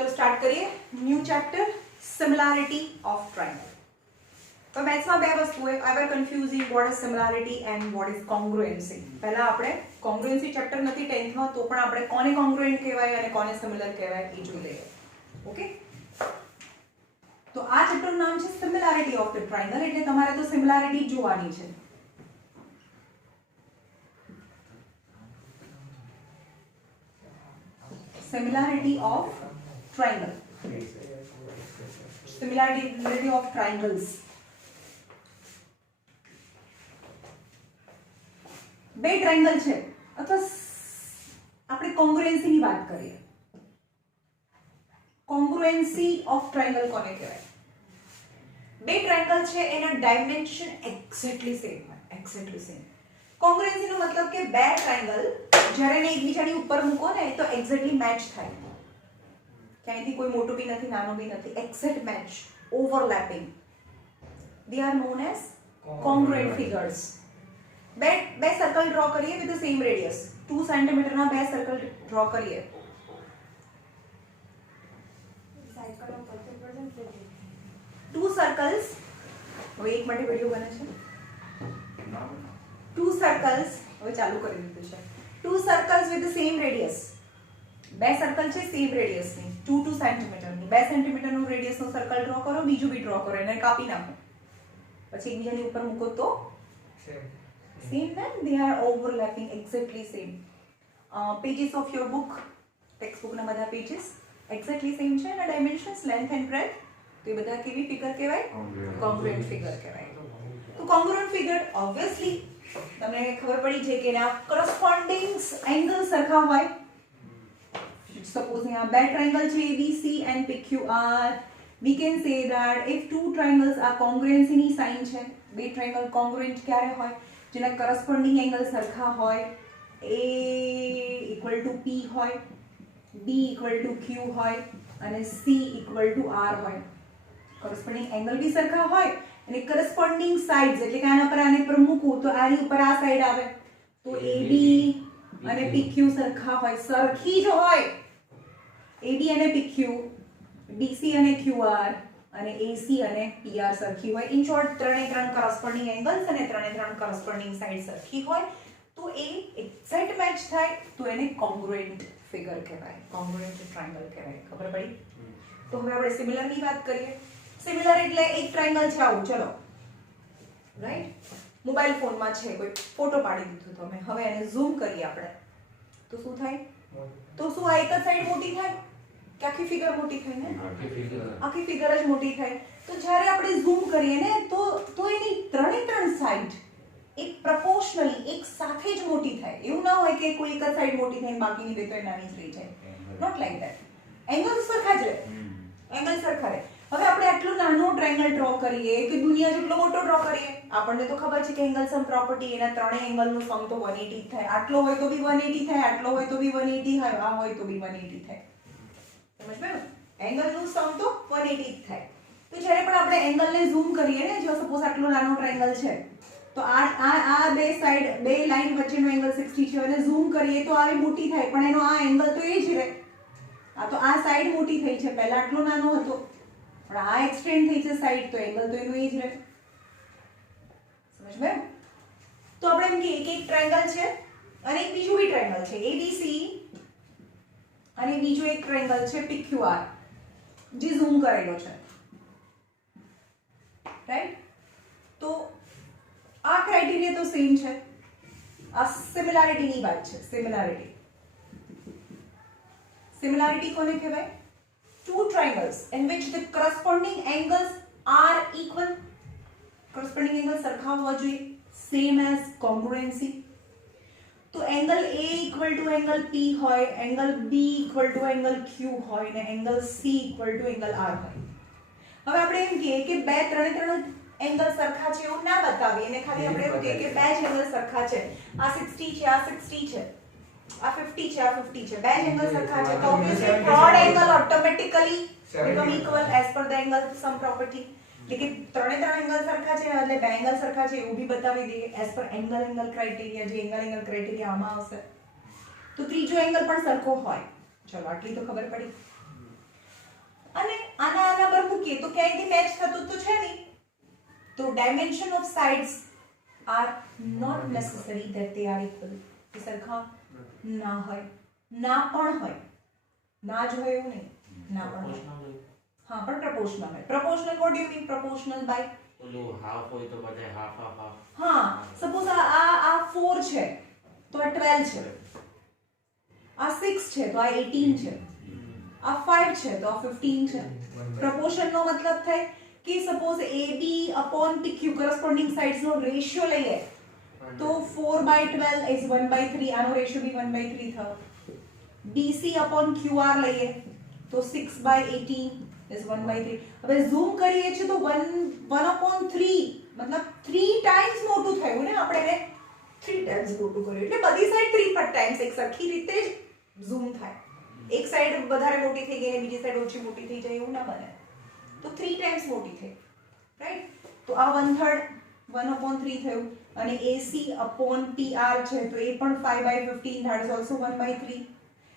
चलो स्टार्ट करिए new chapter similarity of triangle. तो मैथ्स में બે વસ્તુ હોય ever confusing what is similarity and what is congruency. પહેલા આપણે કોંગ્રુએન્સી ચેપ્ટર નથી 10th માં, તો પણ આપણે કોને કોંગ્રુએન્ટ કહેવાય અને કોને સિમિલર કહેવાય એ જોઈ લઈએ। ઓકે, તો આ ચેપ્ટરનું નામ છે સિમિલैरिटी ઓફ ધ ટ્રાયંગલ, એટલે તમારે તો સિમિલैरिटी જોવાની છે। Similarity of triangle, similarity of triangles. બે ટ્રાયંગલ છે અથવા આપણે કોંગ્રુએન્સી ની વાત કરીએ। કોંગ્રુએન્સી ઓફ ટ્રાયંગલ કોને કહેવાય? બે ટ્રાયંગલ છે એના ડાયમેન્શન એક્ઝેક્ટલી સેમ હોય, એક્ઝેક્ટલી સેમ। કોંગ્રુએન્સી નો મતલબ કે બે ટ્રાયંગલ જ્યારે એને એકબીજાની ઉપર મૂકો ને તો એક્ઝેક્ટલી મેચ થાય, ક્યાંયથી કોઈ મોટું બી નથી નાનું બી નથી, exact match, overlapping, they are known as congruent figures। બે સર્કલ ડ્રો કરીએ with the same radius, 2 centimeter ના બે સર્કલ ડ્રો કરીએ। ટુ સર્કલ્સ, હવે એક માટે વિડિયો બને છે, ટુ સર્કલ્સ હવે ચાલુ કરી દીધું છે। Two circles with the same radius, બે સર્કલ છે સેમ રેડિયસ ની, 2 સેન્ટીમીટર ની, 2 સેન્ટીમીટર નું રેડિયસ નું સર્કલ ડ્રો કરો, બીજું બી ડ્રો કરો, એને કાપી નાખો, પછી એકબીજાની ઉપર મૂકો તો same, then they are overlapping exactly same। pages of your book, textbook ના બધા pages exactly same છે અને dimensions length and breadth તો એ બધા કેવી ફિગર કહેવાય? congruent figure કહેવાય। તો congruent figure obviously તમને ખબર પડી છે કે એના corresponding angle સરખા હોય। suppose यहाँ બે triangle છે ABC and PQR, we can say that if two triangles are congruency ની સાઇન છે, બે triangle congruent ક્યારે હોય? જેના corresponding angle સરખા હોય, A equal to P હોય, B equal to Q હોય અને C equal to R હોય। corresponding angle બી સરખા હોય અને corresponding sides એટલે કે આના પર આને પર મૂકું તો આની ઉપર આ સાઈડ આવે તો AB અને PQ સરખા હોય, સરખી જ હોય। AB અને PQ, BC અને QR અને AC અને PR સરખી હોય। ઇન શોર્ટ ત્રણે ત્રણ corresponding angles અને ત્રણે ત્રણ corresponding sides સરખી હોય તો એ એક્ઝેક્ટ મેચ થાય તો એને congruent figure કહેવાય, congruent triangle કહેવાય। ખબર પડી? તો હવે આપણે સિમિલર ની વાત કરીએ। સિમિલર એટલે એક ટ્રાયંગલ છે આવું, ચલો રાઈટ, મોબાઈલ ફોનમાં છે, કોઈ ફોટો પાડી દીધો તમે, હવે એને ઝૂમ કરીએ આપણે તો શું થાય? તો શું આ એક જ સાઈડ મોટી થાય કે આખી ફિગર મોટી થાય ને? આખી ફિગર જ મોટી થાય। તો જ્યારે આપણે ઝૂમ કરીએ ને તો એની ત્રણે ત્રણ સાઈડ એક પ્રોપોર્શનલી એક સાથે જ મોટી થાય। એવું ના હોય કે કોઈ એક જ સાઈડ મોટી થાય બાકીની બે તો નાની જ રહી જાય, નોટ લાઈક ધેટ। એંગલ સરખા જ રહે, એંગલ સરખા રહે। હવે આપણે આટલું નાનું ટ્રાયંગલ ડ્રો કરીએ કે દુનિયા જેટલો મોટો ડ્રો કરીએ, આપણને તો ખબર છે કે એંગલ સમ પ્રોપર્ટી, એના ત્રણેય એંગલનું સમ તો 180 થાય। આટલો હોય તો બી 180 થાય, આટલો હોય તો બી 180 થાય, આ હોય તો બી 180 થાય। સમજ પડ્યું? એંગલનું સમ તો 180 થાય। તો જ્યારે પણ આપણે એંગલને ઝૂમ કરીએ ને, જો સપોઝ આટલો નાનો ટ્રાયંગલ છે તો આ બે સાઈડ બે લાઈન વચ્ચેનો એંગલ 60 છે અને ઝૂમ કરીએ તો આવી મોટી થાય, પણ એનો આ એંગલ તો એ જ રહે। આ તો આ સાઈડ મોટી થઈ છે, પહેલા આટલો નાનો હતો પણ આ એક્સટેન્ડ થઈ છે સાઈડ, તો એંગલ તો એનું એ જ રહે। સમજ પડ્યું? તો આપણે એમ કહીએ કે એક ટ્રાયંગલ છે અને એક બીજું બી ટ્રાયંગલ છે ABC અને બીજો એક ટ્રાયંગલ છે PQR જે ઝૂમ કરેલો છે, રાઈટ? તો આ ક્રાઇટેરિયા તો સેમ છે, આ સિમિલैरिटी ની વાત છે। સિમિલैरिटी કોને કહેવાય? two triangles in which the corresponding angles are equal, corresponding angle સરખા હોવા જોઈએ, same as congruency। તો angle A equal to angle P હોય, angle B equal to angle Q હોય અને angle C equal to angle R હોય। હવે આપણે એમ કહીએ કે બે ત્રણે ત્રણ એંગલ સરખા છે એવું ના બતાવીએ, અને ખાલી આપણે એમ કહીએ કે બે જ એંગલ સરખા છે, આ 60 છે, આ 60 છે, આ 50 છે, આ 50 છે, બે જ એંગલ સરખા છે તો obviously third angle automatically become equal as per the angle sum property। એટલે કે ત્રણે ત્રણ એંગલ સરખા છે એટલે બે એંગલ સરખા છે એવું બી બતાવી દઈએ as per angle criteria, જે angle criteria આમાં આવશે। તો ત્રીજો એંગલ પણ સરખો હોય। ચલો આટલી તો ખબર પડી। અને આના પર મૂકીએ તો ક્યાંયથી મેચ થતું તો છે નહીં. તો dimension of sides are not necessary that they are equal. એ સરખા ના હોય, ના પણ હોય, ના જ હોય એવું નહીં, ના પણ હોય. હા, પણ પ્રપોર્શનલ હોય. Proportional what do you mean proportional by? ઓલું હાફ હોય તો બધા હાફ હાફ હાફ. હા, સપોઝ આ 4 છે તો આ 12 છે, આ 6 છે તો આ 18 છે, આ 5 છે તો આ 15 છે. પ્રપોર્શન નો મતલબ થાય કે suppose AB upon PQ corresponding sides નો રેશિયો લઈએ તો 4/12 is 1/3. આનો રેશિયો બી 1/3 થયો. BC upon QR લઈએ તો 6/18 is 1/3. હવે ઝૂમ કરીએ છીએ તો 1/3 મતલબ 3 ટાઈમ્સ મોટું થયું ને, આપણે એને 3 ટાઈમ્સ મોટું કર્યું એટલે બધી સાઈડ 3 ટાઈમ્સ એક સરખી રીતે જ ઝૂમ થાય. એક સાઈડ વધારે મોટી થઈ ગઈ અને બીજી સાઈડ ઓછી મોટી થઈ જાય એવું ના બને. તો 3 ટાઈમ્સ મોટી થઈ, રાઈટ? તો આ 1/3 1/3 થયું અને AC upon PR છે તો એ પણ 5/15 that is also 1/3.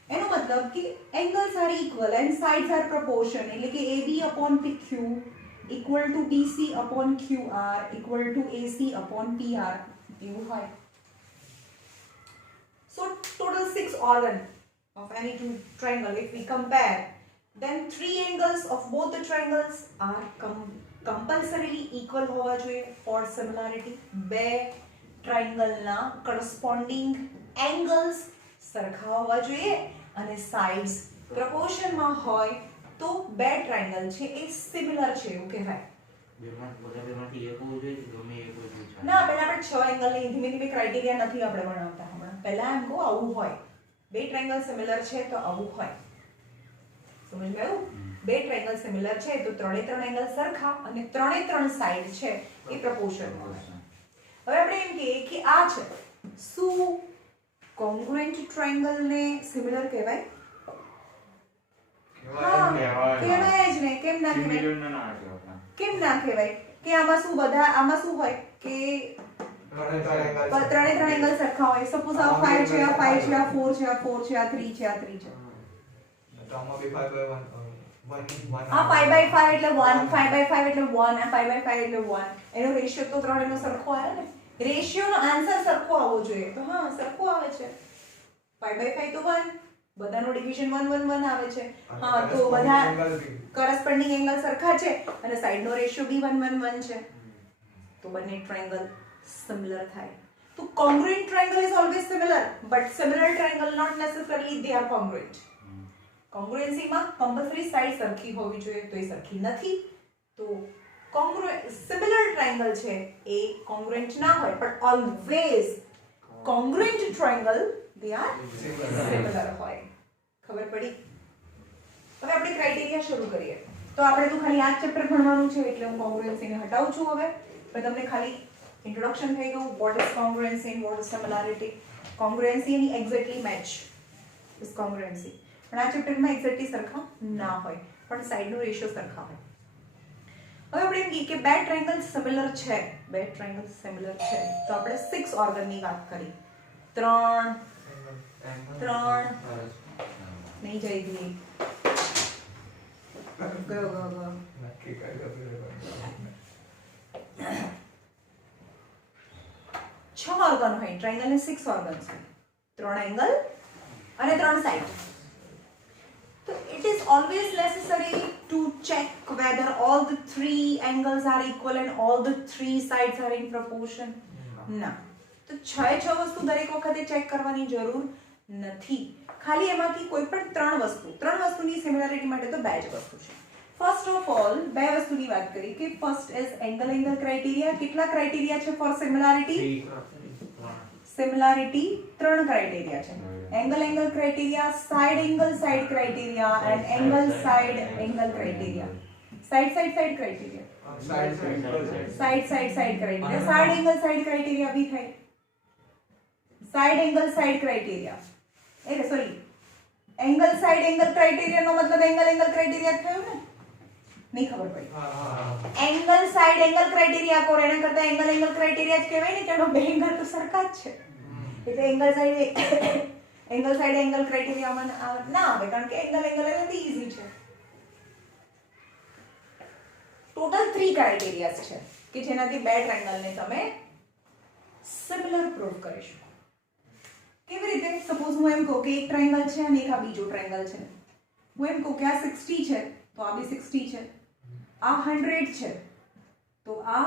એનો મતલબ કે angles are equal and sides are proportion, એટલે કે AB upon PQ equal to BC upon QR equal to AC upon PR એવું હોય. So total 6 organ of any two triangle, if we compare, then 3 angles of both the triangles are compulsorily equal હોવા જોઈએ for similarity. બે triangle ના corresponding angles સરખા હોવા જોઈએ અને sides proportion માં હોય તો બે triangle છે એ similar છે એવું કહેવાય. બેમાંથી એક હોવું જોઈએ કે ગમે એક હોય તો ચાલે? ના, પહેલા આપણે 6 એંગલ ની ધીમે ધીમે ક્રાઇટેરિયા નથી આપણે ભણાવતા હમણાં. પહેલા એમ કહો આવું હોય, બે ટ્રાયંગલ સિમિલર છે તો આવું હોય. સમજ ગયું? બે ટ્રાયંગલ સિમિલર છે તો ત્રણે ત્રણ એંગલ સરખા અને ત્રણે ત્રણ સાઈડ છે એ પ્રપોર્શનમાં હોય. હવે આપણે એમ કહીએ કે આ છે શું કોંગ્રુએન્ટ ટ્રાયંગલ ને સિમિલર કહેવાય? હા, કહેવાય જ ને. કેમ ના કહેવાય? કેમ ના કહેવાય? કે આમાં શું હોય કે ત્રણે ત્રણ એંગલ સરખા હોય. સપોઝ આ 5 છે, આ 5 છે, આ 4 છે, આ 4 છે, આ 3 છે, આ 3 છે. તો આમાં બી 5/1 આ 5/5 એટલે 1, 5/5 એટલે 1, આ 5/5 એટલે 1. એનો રેશિયો તો ત્રણેયનો સરખો આવે ને. રેશિયોનો આન્સર સરખો આવવો જોઈએ. તો હા, સરખો આવે છે. 5/5 તો 1, બધાનો ડિવિઝન 1 1 1 આવે છે. હા, તો બધા કરસ્પોન્ડિંગ એંગલ સરખા છે અને સાઈડનો રેશિયો બી 1 1 1 છે. તો બંને ટ્રાયંગલ similar થાય. તો congruent triangle is always similar, but similar triangle not necessarily they are congruent. Congruency માં compulsory side સરખી હોવી જોઈએ તો એ સરખી નથી. તો similar triangle છે એ congruent ના હોય, but always congruent triangle they are similar હોય. ખબર પડી? હવે આપણે ક્રાઇટેરિયા શરૂ કરીએ. તો આપણે તો ખાલી આ ચેપ્ટર ભણવાનું છે એટલે હું congruency ને હટાવું છું. હવે તમને ખાલી introduction થઈ ગયું. what is congruency and what is similarity. congruency any exactly match is congruency. પણ આ ચેપ્ટરમાં exactly સરખા ના હોય પણ સાઈડનો રેશિયો સરખા હોય. હવે આપણે એમ કહીએ કે બે ટ્રાયંગલ સિમિલર છે, બે ટ્રાયંગલ સિમિલર છે તો આપણે 6 ઓર્ગનની વાત કરી. 3 નહીં જઈ ગઈ ગયો નક્કી કરી 6 ઓર્ગન હોય. ટ્રાયંગલ ને 6 ઓર્ગન્સ હોય, 3 એંગલ અને 3 side. So it is always necessary to check whether all the 3 angles are equal and all the 3 sides are in proportion. ના, તો 6 વસ્તુ દરેક વખતે ચેક કરવાની જરૂર નથી. ખાલી એમાંથી કોઈ પણ 3 વસ્તુની સિમિલારિટી માટે તો 2 જ વસ્તુ છે. ફર્સ્ટ ઓફ ઓલ 2 વસ્તુની વાત કરી કે ફર્સ્ટ ઇઝ એંગલ ક્રાઇટેરિયા. કેટલા ક્રાઇટેરિયા છે ફોર સિમિલારિટી? સિમિલારિટી 3 ક્રાઇટેરિયા છે. Angle criteria, side criteria and angle side criteria. Side criteria, side criteria, side angle criteria બી થાય. સાઈડ એંગલ ક્રાઇટેરિયા એટલે સોરી એંગલ ક્રાઇટેરિયા નો મતલબ એંગલ ક્રાઇટેરિયા થયો ને? નહીં ખબર પડી. એંગલ ક્રાઇટેરિયા કોર એના કરતા એંગલ ક્રાઇટેરિયા જ કહેવાય ને, તેનો બે એંગલ તો સરખા જ છે. એટલે એંગલ ક્રાઇટેરિયામાં ના આવે કારણ કે એંગલ એનાથી ઈઝી છે. ટોટલ 3 ક્રાઇટેરિયાસ છે કે જેનાથી બે ટ્રાયેંગલને તમે સિમિલર પ્રૂવ કરી શકો. કેવી રીતે? સપોઝ હું એમ કહું કે એક ટ્રાયેંગલ છે અને એક આ બીજો ટ્રાયેંગલ છે. હું એમ કહું કે આ 60 છે તો આ બી 60 છે, આ 100 છે તો આ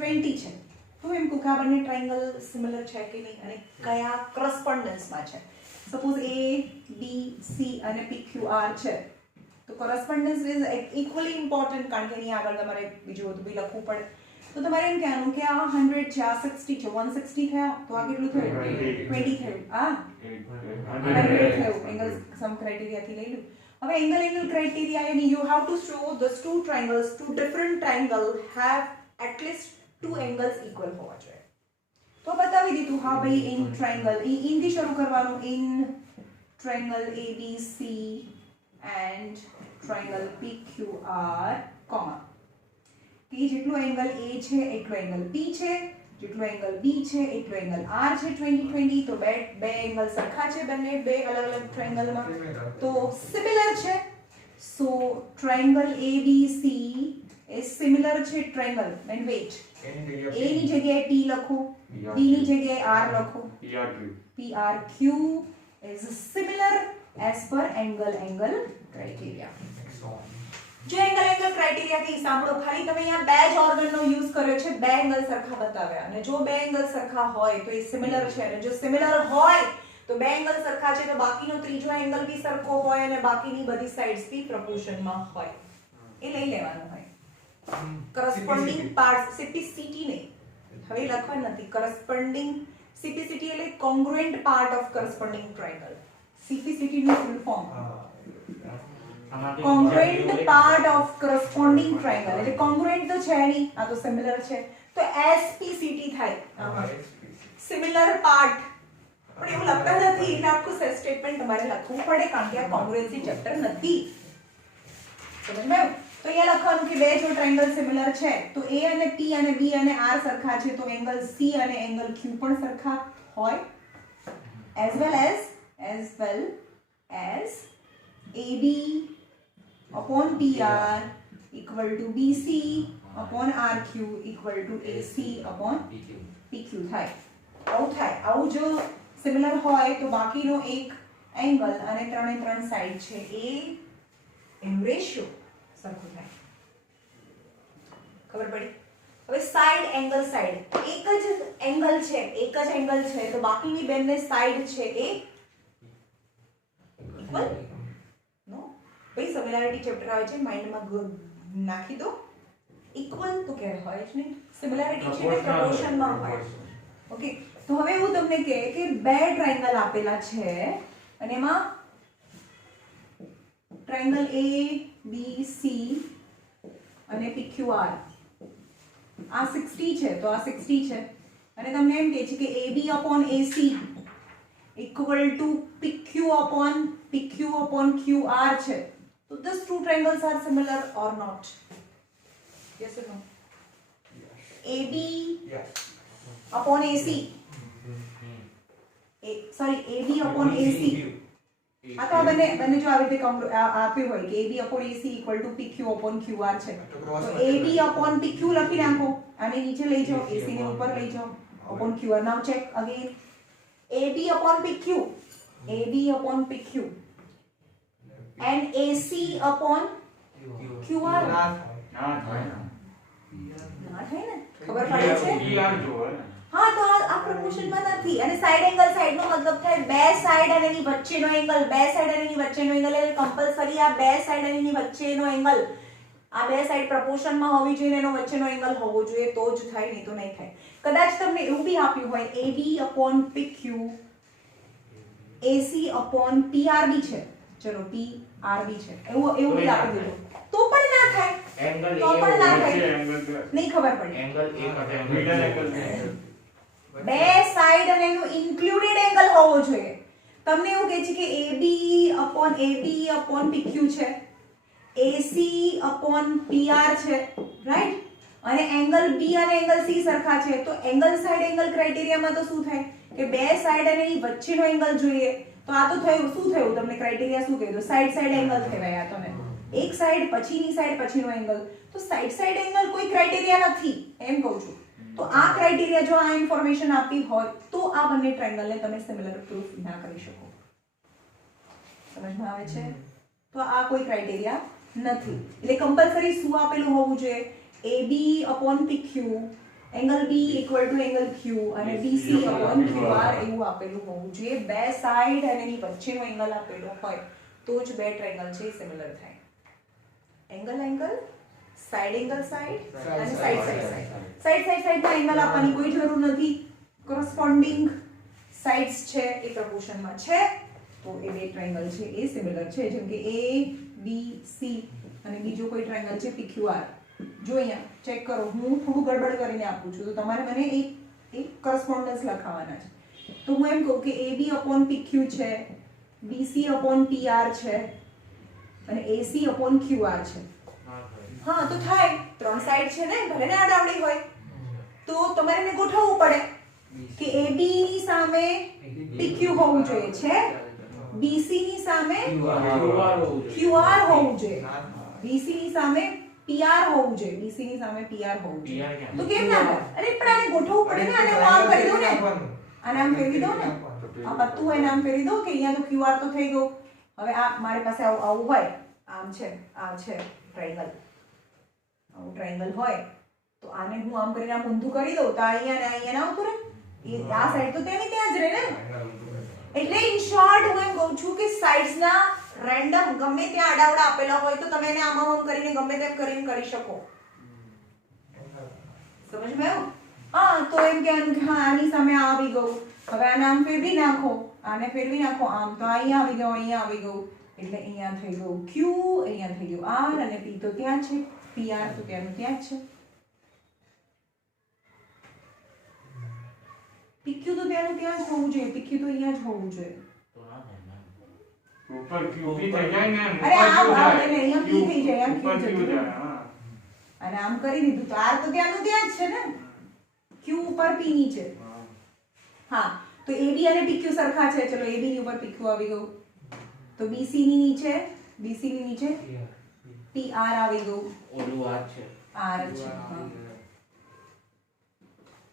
20 છે. તો એમ કહું કે આ બંને ટ્રાયેંગલ સિમિલર છે કે નહીં અને કયા કરસ્પોન્ડન્સમાં છે. સપોઝ A B C અને PQR છે તો કરસ્પોન્ડન્સ ઇઝ ઇક્વલી ઇમ્પોર્ટન્ટ, કારણ કે એની આગળ તમારે બીજું બધું બી લખવું પડે. તો તમારે એમ કહેવાનું કે આ 100 છે, આ 60 છે, 160 થયા તો આ કેટલું થયું? 20 થયું. આ 100 થયું. એંગલ સમ ક્રાઇટેરિયાથી લઈ લો. હવે એંગલ ક્રાઇટેરિયા યાની you have to show those two triangles, two different triangle have at least 2 angles equal હોવા જોઈએ. તો બતાવી દીધું. હા ભાઈ, ઇન ટ્રાયેંગલ ઇન થી શરૂ કરવાનું. In triangle ABC and triangle PQR comma કે જેટલો એંગલ A છે એટલો એંગલ P છે, જેટલો એંગલ B છે એટલો એંગલ R છે 20 20. તો બે એંગલ સરખા છે, બંને બે અલગ અલગ ટ્રાયેંગલમાં તો સિમિલર છે. સો ટ્રાયેંગલ ABC એ સિમિલર છે ટ્રાયેંગલ. એન્ડ વેઇટ, A ની જગ્યાએ P લખો, B ની જગ્યાએ R લખો. PRQ is similar as per angle criteria. જો એંગલ ક્રાઇટેરિયાથી સાંભળો, ખાલી તમે અહીંયા બે જ ઓર્ગનનો યુઝ કર્યો છે, બે એંગલ સરખા બતાવ્યા અને જો બે એંગલ સરખા હોય તો એ સિમિલર છે અને જો સિમિલર હોય તો બે એંગલ સરખા છે તો બાકીનો ત્રીજો એંગલ બી સરખો હોય અને બાકીની બધી સાઇડ્સ બી પ્રપોર્શનમાં હોય. એ લઈ લેવાનું હોય. કરસ્પોન્ડિંગ પાર્ટ સિપિસિટી નહીં, હવે લખવા નથી. કરસ્પોન્ડિંગ સિપિસિટી એટલે congruent part of corresponding triangle. સિપિસિટી નું full form congruent part of corresponding triangle. એટલે congruent તો છે નહીં, આ તો સિમિલર છે તો SPCT થાય. સિમિલર પાર્ટ પણ એવું લખતા નથી એટલે આખું સ્ટેટમેન્ટ તમારે લખવું પડે કારણ કે આ કોંગ્રુએન્સી ચેપ્ટર નથી. સમજમાં? તો અહીંયા લખવાનું કે બે જો ટ્રાયેંગલ સિમિલર છે તો A અને P અને B અને R સરખા છે તો એંગલ C અને એંગલ Q પણ સરખા હોય, as well as AB upon PR equal to BC upon RQ equal to AC upon PQ થાય. આવું થાય. આવું જો સિમિલર હોય તો બાકીનો એક એંગલ અને ત્રણ સાઈડ છે એ એનું રેશિયો સરખું થાય. ખબર પડી? હવે સાઈડ એંગલ સાઈડ એક જ એંગલ છે તો બાકીની બેને સાઈડ છે એ ઇક્વલ નો. ભાઈ સિમિલારિટી ચેપ્ટર આવે છે, માઇન્ડમાં નાખી દો. ઇક્વલ તો ક્યારે હોય જ નહીં, સિમિલારિટી છે ને પ્રપોર્શનમાં હોય. ઓકે, તો હવે હું તમને કહે કે બે ટ્રાયેંગલ આપેલા છે અને એમાં ટ્રાયેંગલ ABC અને PQR આ 60 છે તો આ 60 છે અને તમને એમ કહે છે કે AB upon AC equal to PQ upon QR છે. So these two triangles are similar or not? Yes or no? AB upon AC. AB upon AC. આ તો બંને જો આવી રીતે આપ્યું હોય કે AB upon AC equal to PQ upon QR છે તો AB upon PQ લખી નાખો, આને નીચે લઈ જાઓ, AC ને ઉપર લઈ જાઓ, upon QR. Now check again. AB upon PQ and AC upon QR. ના થાય ને? ખબર પડે છે? હા, તો આ પ્રપોર્શનમાં નથી અને સાઈડ એંગલ સાઈડનો મતલબ થાય બે સાઈડ અને એની વચ્ચેનો એંગલ. બે સાઈડ અને એની વચ્ચેનો એંગલ એટલે કમ્પલસરી આ બે સાઈડ અને એની વચ્ચેનો એંગલ, આ બે સાઈડ પ્રપોર્શનમાં હોવી જોઈએ, એનો વચ્ચેનો એંગલ હોવો જોઈએ તો જ થાય, નહીં તો નહીં થાય. કદાચ તમને એવું બી આપ્યું હોય AB upon PQ AC upon PR બી છે, ચલો PRB છે, એવું બી આપી દીધું તો પણ ના થાય. તો પણ ના થાય, નહીં ખબર પડે. બે સાઈડ અને એનું ઇન્ક્લુડેડ એંગલ હોવો જોઈએ. તમને એવું કહે છે કે AB upon PQ છે, AC upon PR છે, રાઈટ? અને એંગલ B અને એંગલ C સરખા છે તો એંગલ સાઈડ એંગલ ક્રાઇટેરિયામાં તો શું થાય કે બે સાઈડ અને એની વચ્ચેનો એંગલ જોઈએ. તો આ તો થયું, શું થયું તમને ક્રાઇટેરિયા શું કીધું? સાઈડ એંગલ થવાય. આ તમે એક સાઈડ પછીની સાઈડ પછીનો એંગલ, તો સાઈડ સાઈડ એંગલ કોઈ ક્રાઇટેરિયા નથી એમ કહું છું. તો આ ક્રાઇટેરિયા જો આ ઇન્ફોર્મેશન આપી હોય તો આ બંને ટ્રાયેંગલને તમે સિમિલર પ્રૂફ ના કરી શકો. સમજમાં આવે છે? તો આ કોઈ ક્રાઇટેરિયા નથી. એટલે કમ્પલસરી શું આપેલું હોવું જોઈએ? AB upon PQ angle B equal to angle Q અને BC upon QR એવું આપેલું હોવું જોઈએ. બે સાઈડ અને એની વચ્ચેનો એંગલ આપેલો હોય તો જ બે ટ્રાયેંગલ છે સિમિલર થાય. Angle angle, side angle side અને side side side. Side side સાઈડમાં એંગલ આપવાની કોઈ જરૂર નથી. કોરસ્પોન્ડિંગ સાઈડ્સ છે એ પ્રપોર્શનમાં છે તો એ બે ટ્રાયેંગલ છે એ સિમિલર છે. જેમ કે ABC અને બીજો કોઈ ટ્રાયેંગલ છે PQR. જો અહીંયા ચેક કરો, હું થોડું ગડબડ કરીને આપું છું તો તમારે મને એક કરસ્પોન્ડન્સ લખાવવાના છે. તો હું એમ કહું કે AB upon PQ છે, BC upon PR છે અને AC upon QR છે. હા તો થાય. ત્રણ સાઈડ છે ને, ભલે ને આડાવડી હોય તો તમારે એને ગોઠવવું પડે કે AB ની સામે PQ હોવું જોઈએ છે, BC ની સામે QR હોવું જોઈએ, BC ની સામે PR હોવું જોઈએ, BC ની સામે PR હોવું જોઈએ. તો કેમ ના થાય? અરે પણ આને ગોઠવવું પડે ને. આને હું આમ કરી દઉં ને, આને આમ ફેરવી દઉં ને, આ પત્તું એને આમ ફેરવી દઉં કે અહીંયા તો QR તો થઈ ગયું. હવે આ મારી પાસે આવું હોય, આમ છે, આ છે ટ્રાયેંગલ, આવું ટ્રાયેંગલ હોય તો આને હું આમ કરીને આમ ઊંધું કરી દઉં તો અહીંયા ને અહીંયા ના આવતું રહે. એ આ સાઈડ તો તેની ત્યાં જ રહે ને. એટલે ઇન શોર્ટ હું એમ કહું છું કે સાઇડ્સના રેન્ડમ ગમે ત્યાં આડાવડા આપેલા હોય તો તમે એને આમ આમ કરીને ગમે તેમ કરીને કરી શકો. સમજમાં આવ્યું? હા, તો એમ કહેવાનું કે હા આની સામે આ આવી ગયું, હવે આને આમ ફેરવી નાખો, આને ફેરવી નાખો આમ તો અહીંયા આવી ગયું, અહીંયા આવી ગયું, એટલે અહીંયા થઈ ગયું Q, અહીંયા થઈ ગયું R અને P તો ત્યાં છે, PR તો ત્યાંનું ત્યાં જ છે. PQ તો ત્યાંનું ત્યાં જ હોવું જોઈએ, PQ તો અહીંયા જ હોવું જોઈએ. ઉપર QP થઈ જાય ને, અરે આમ એટલે અહીંયા P થઈ જાય, આમ Q જતું રહે. અને આમ કરી દીધું તો R તો ત્યાંનું ત્યાં જ છે ને, Q ઉપર P નીચે. હા, તો AB અને PQ સરખા છે, ચલો AB ની ઉપર PQ આવી ગયું, તો BC ની નીચે PR આવી ગયું, ઓલું આ છે R છે.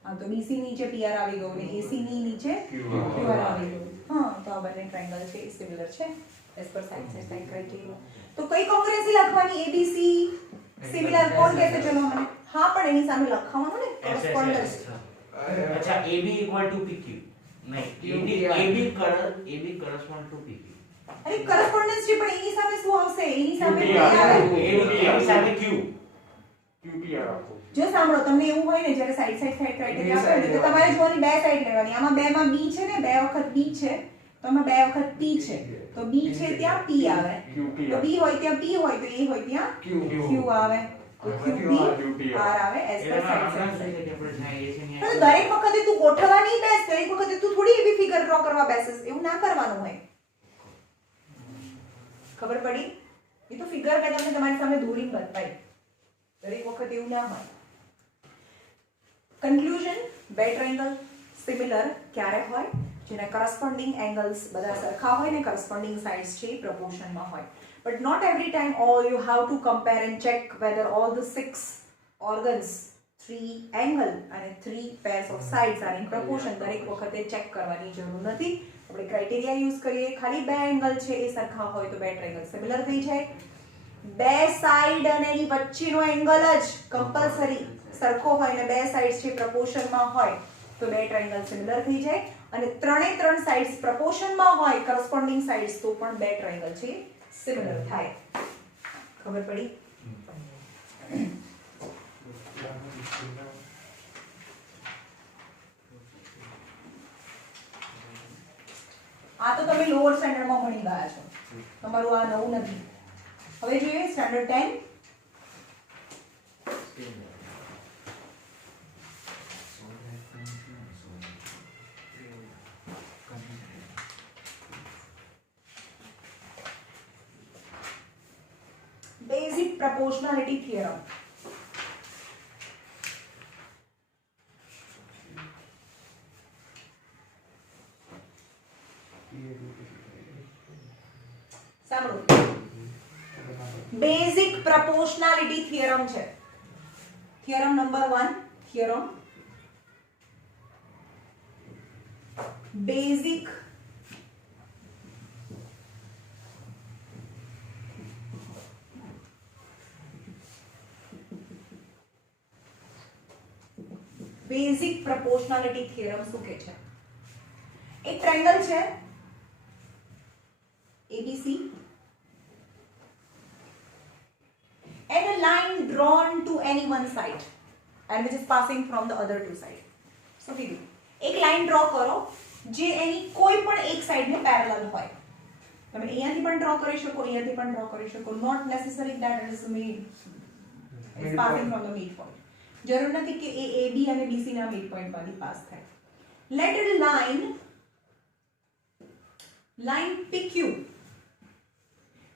હા, તો BC નીચે PR આવી ગયું અને AC ની નીચે QR આવી ગયું. હા, તો આ બંને ટ્રાયેંગલ છે એ સિમિલર છે એઝ પર સાઇડ ક્રાઇટેરિયા. તો કઈ કોંગ્રુએન્સી લખવાની? ABC સિમિલર કોણ કહેશે? ચલો મને. હા, પણ એની સામે લખવાનું ને કોરસ્પોન્ડન્સ. अच्छा AB equal to PQ नहीं AB correspond to PQ. અરે કોરસ્પોન્ડન્સ છે પણ એની સામે શું આવશે? એની સામે QP P આવે. એની સામે Q. QP રાખો. જો સાંભળો, તમને એવું હોય ને જ્યારે સાઈડ ક્રાઇટેરિયા આપે તો તમારે જોવાની બે સાઈડ લેવાની. આમાં બે માં B છે ને, બે વખત B છે તો આમાં બે વખત P છે, તો B છે ત્યાં P આવે, તો B હોય ત્યાં P હોય તો A હોય ત્યાં Q આવે, તો QP R આવે એઝ પર સાઈડ. તો દરેક વખતે તું ગોઠવવા નહીં બેસ, દરેક વખતે તું થોડી એવી ફિગર ડ્રો કરવા બેસીસ, એવું ના કરવાનું હોય. ખબર પડી? એ તો ફિગર મેં તમને તમારી સામે દોરી બતાવી, દરેક વખત એવું ના હોય. કન્ક્લુઝન, બે ટ્રાયેંગલ સિમિલર ક્યારે હોય? જેના કરસ્પોન્ડિંગ એંગલ્સ બધા સરખા હોય ને કરસ્પોન્ડિંગ સાઇડ્સ છે પ્રપોર્શનમાં હોય. But not every time all you have to compare and check whether all the 6 organs, 3 angle અને 3 pairs of sides are in proportion. દરેક વખતે ચેક કરવાની જરૂર નથી. આપણે ક્રાઇટેરિયા યુઝ કરીએ, ખાલી બે એંગલ છે એ સરખા હોય તો બે ટ્રાયેંગલ સિમિલર થઈ જાય. બે સાઈડ અને એની વચ્ચેનો એંગલ જ કમ્પલસરી સરખો હોય અને બે સાઈડ્સ છે પ્રપોર્શનમાં હોય તો બે ટ્રાયેંગલ સિમિલર થઈ જાય. અને ત્રણ સાઈડ્સ પ્રપોર્શનમાં હોય કરસ્પોન્ડિંગ સાઈડ્સ તો પણ બે ટ્રાયેંગલ છે સિમિલર થાય. ખબર પડી? આ તો તમે લોઅર સ્ટાન્ડર્ડમાં ભણી ગયા છો, તમારું આ નવું નથી. હવે જોઈએ સ્ટાન્ડર્ડ 10. Basic proportionality theorem. સાંભળો, બેઝિક પ્રપોર્શનાલિટી થિયરમ છે. Theorem number 1, theorem basic basic proportionality theorem શું કહે છે? એક ટ્રાયેંગલ છે ABC and a line drawn to any one side and which is passing from the other two side. શું કીધું? એક લાઈન ડ્રો કરો જે એની કોઈ પણ એક સાઈડને પેરેલલ હોય. તમે અહીંયાથી પણ ડ્રો કરી શકો, અહીંયાથી પણ ડ્રો કરી શકો. Not necessary that it is mid is passing from the mid point. જરૂર નથી કે એ AB અને BC ના મિડ પોઈન્ટ માંથી પાસ થાય. Let it line PQ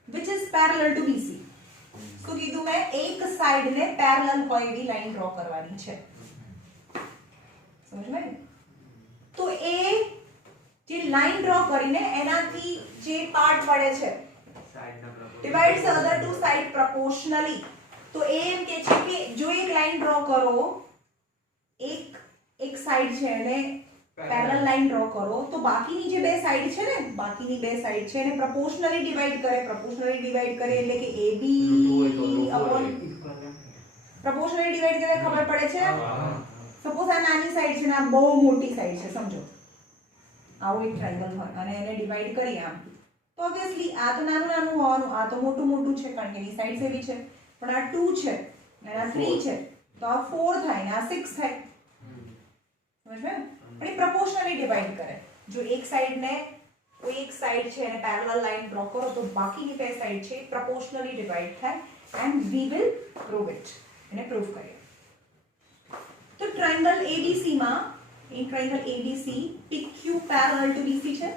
which is parallel to BC. શું કીધું મેં? એક સાઈડ ને પેરેલલ હોય એવી લાઈન ડ્રો કરવાની છે. સમજ્યું? તો એ જે લાઈન ડ્રો કરીને એનાથી જે પાર્ટ પડે છે divides the other two side proportionally. તો એ એમ કે છે કે જો એક લાઈન ડ્રો કરો, એક સાઈડ છે એને પેરેલલ લાઈન ડ્રો કરો, તો બાકીની જે બે સાઈડ છે ને, બાકીની બે સાઈડ છે એને પ્રપોર્શનલી ડિવાઈડ કરે. પ્રપોર્શનલી ડિવાઈડ કરે એટલે કે AB અપોન પ્રપોર્શનલી ડિવાઈડ કરે. ખબર પડે છે? સપોઝ આ નાની સાઈડ છે ને આ બહુ મોટી સાઈડ છે, સમજો આવું એક ટ્રાયેંગલ હોય અને એને ડિવાઈડ કરી આમ, તો ઓબ્વિયસલી આ તો નાનું નાનું હોવાનું, આ તો મોટું મોટું છે કારણ કે એની સાઈડ એવી છે. પણ આ 2 છે અને આ 3 છે, તો આ 4 થાય ને આ 6 થાય. સમજ્યું? પણ એ પ્રપોર્શનલી ડિવાઈડ કરે. જો એક સાઈડ ને કોઈ એક સાઈડ છે અને પેરેલલ લાઈન ડ્રો કરો તો બાકીની બે સાઈડ છે પ્રપોર્શનલી ડિવાઈડ થાય and we will prove it. એને પ્રૂવ કરીએ. તો ટ્રાયેંગલ ABC માં, in triangle ABC PQ parallel to BC છે.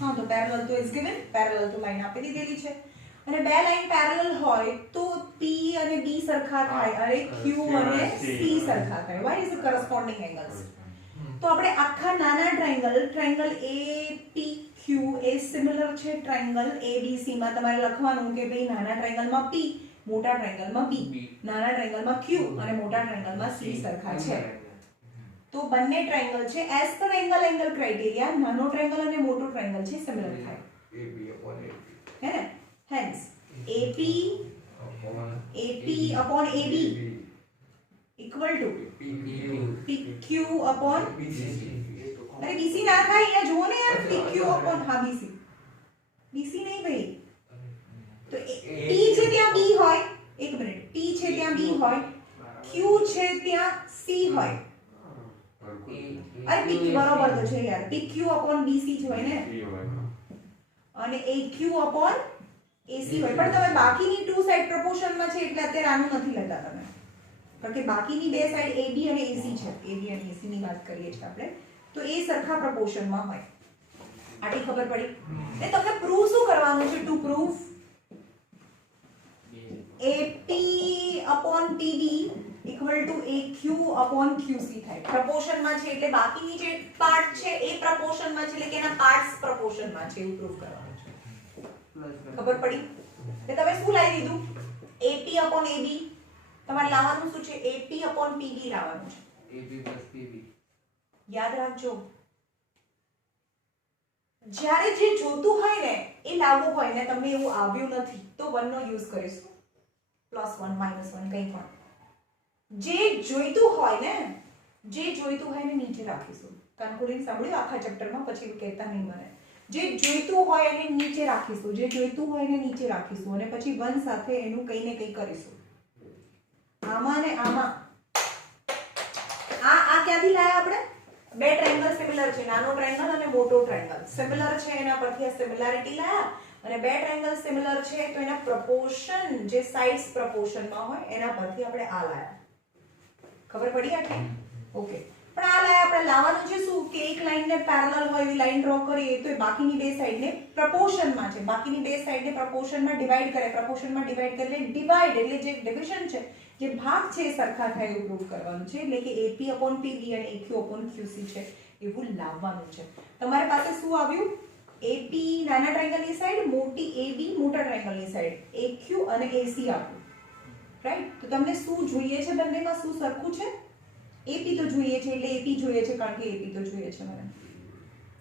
હા, તો પેરેલલ તો ઇઝ ગિવન, પેરેલલ તો લાઈન આપી દીધેલી છે. અને બે લાઈન પેરેલલ હોય તો P અને B સરખા થાય અને Q અને C સરખા થાય. What is the corresponding angles? તો આપણે આખા નાના ટ્રાયેંગલ APQ એ સિમિલર છે ટ્રાયેંગલ ABC માં. તમારે લખવાનું કે ભાઈ નાના ટ્રાયેંગલમાં P, મોટા ટ્રાયેંગલમાં B, નાના ટ્રાયેંગલમાં Q અને મોટા ટ્રાયેંગલમાં C સરખા છે. તો બંને ટ્રાયેંગલ છે એઝ પર એંગલ ક્રાઇટેરિયા, નાનો ટ્રાયેંગલ અને મોટો ટ્રાયેંગલ છે સિમિલર થાય. AB upon AB. હે ને? Hence AP upon AB equal to PQ upon અરે BC ના થાય અહીંયા જુઓ ને યાર. PQ upon હા BC નહીં ભાઈ. તો P છે ત્યાં B હોય, એક મિનિટ, P છે ત્યાં B હોય, Q છે ત્યાં C હોય. અરે PQ બરોબર તો છે યાર. PQ upon BC જ હોય ને અને AQ upon AC હોય. પણ તમે બાકીની ટુ સાઈડ પ્રપોર્શનમાં છે એટલે અત્યારે આનું નથી લેતા તમે, કારણ કે બાકીની બે સાઈડ AB અને AC છે. AB અને AC ની વાત કરીએ છીએ આપણે, તો એ સરખા પ્રપોર્શનમાં હોય. આટલી ખબર પડી? ને તમને પ્રૂવ શું કરવાનું છે? Two prove AP upon PB equal to AQ upon QC થાય. પ્રપોર્શનમાં છે એટલે બાકીની જે પાર્ટ છે એ પ્રપોર્શનમાં છે એટલે કે એના પાર્ટ્સ પ્રપોર્શનમાં છે એવું પ્રૂવ કરવાનું છે. ખબર પડી? એટલે તમે શું લાવી દીધું? AP upon AB. તમારે લાવવાનું શું છે? AP upon PB લાવવાનું છે. AB plus PB. યાદ રાખજો, જ્યારે જે જોતું હોય ને એ લાવવું હોય ને, તમને એવું આવ્યું નથી તો 1 નો યુઝ કરીશું. +1 -1 કંઈ પણ. જે જોઈતું હોય ને નીચે રાખીશું. કન્ક્લુડિંગ સાંભળ્યું આખા ચેપ્ટરમાં, પછી કહેતા નહીં મને. જે જોઈતું હોય એને નીચે રાખીશું અને પછી 1 સાથે એનું કંઈ ને કંઈ કરીશું. આમાં ને આમાં આ ક્યાંથી લાયા આપણે? બે ટ્રાયેંગલ સિમિલર છે, નાનો ટ્રાયેંગલ અને મોટો ટ્રાયેંગલ સિમિલર છે, એના પરથી આ સિમિલારિટી લાયા. અને બે ટ્રાયેંગલ સિમિલર છે તો એના પ્રપોર્શન, જે સાઇડ્સ પ્રપોર્શનમાં હોય એના પરથી આપણે આ લાયા. ખબર પડી આટલી? ઓકે. પણ આ લાયા આપણે લાવવાનું છે શું? કે એક લાઈનને પેરેલલ હોય એવી લાઈન ડ્રો કરીએ તો એ બાકીની બે સાઈડને પ્રપોર્શનમાં છે, બાકીની બે સાઈડને પ્રપોર્શનમાં ડિવાઈડ કરે. પ્રપોર્શનમાં ડિવાઈડ કરે એટલે ડિવાઈડ એટલે જે ડિવિઝન છે, જે ભાગ છે એ સરખા થાય એવું પ્રૂવ કરવાનું છે. એટલે કે AP upon PB અને AQ upon QC છે એવું લાવવાનું છે. તમારી પાસે શું આવ્યું? AP નાના ટ્રાયેંગલની સાઈડ, મોટી AB મોટા ટ્રાયેંગલની સાઈડ, AQ અને AC આપ્યું, રાઈટ? તો તમને શું જોઈએ છે બંનેમાં? શું સરખું છે? AP તો જોઈએ છે એટલે AP જોઈએ છે, કારણ કે AP તો જોઈએ છે મને.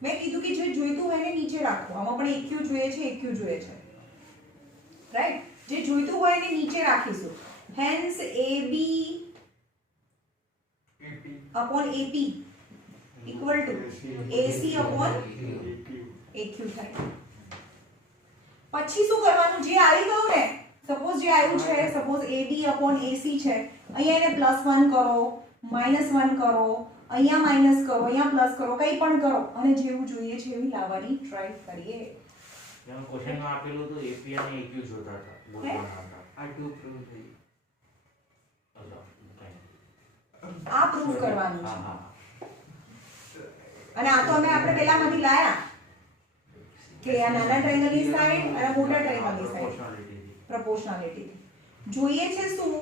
મેં કીધું કે જે જોઈતું હોય એને નીચે રાખો. આમાં પણ AQ જોઈએ છે, AQ જોઈએ છે, રાઈટ? જે જોઈતું હોય એને નીચે રાખીશું. Hence AB upon AP equal to AC upon AQ થાય. પછી શું કરવાનું? જે આવી ગયું ને, સપોઝ જે આવ્યું છે, સપોઝ AB upon AC છે, અહીંયા એને +1 કરો, -1 કરો, અહીંયા માઈનસ કરો, અહીંયા પ્લસ કરો, કંઈ પણ કરો અને જેવું જોઈએ છે એવું લાવવાની ટ્રાય કરીએ. જેમ ક્વેશ્ચનમાં આપેલું તો AP અને AQ જોતા હતા, બોલવાના હતા. આ ટુ પ્રૂવ થઈ. આ પ્રૂફ કરવાનું છે. હા હા અને આ તો આપણે પહેલામાંથી લાયા કે આ નાના ટ્રાયેંગલની સાઈડ અને મોટા ટ્રાયેંગલની સાઈડ પ્રોપોર્શનાલિટી જોઈએ છે. શું?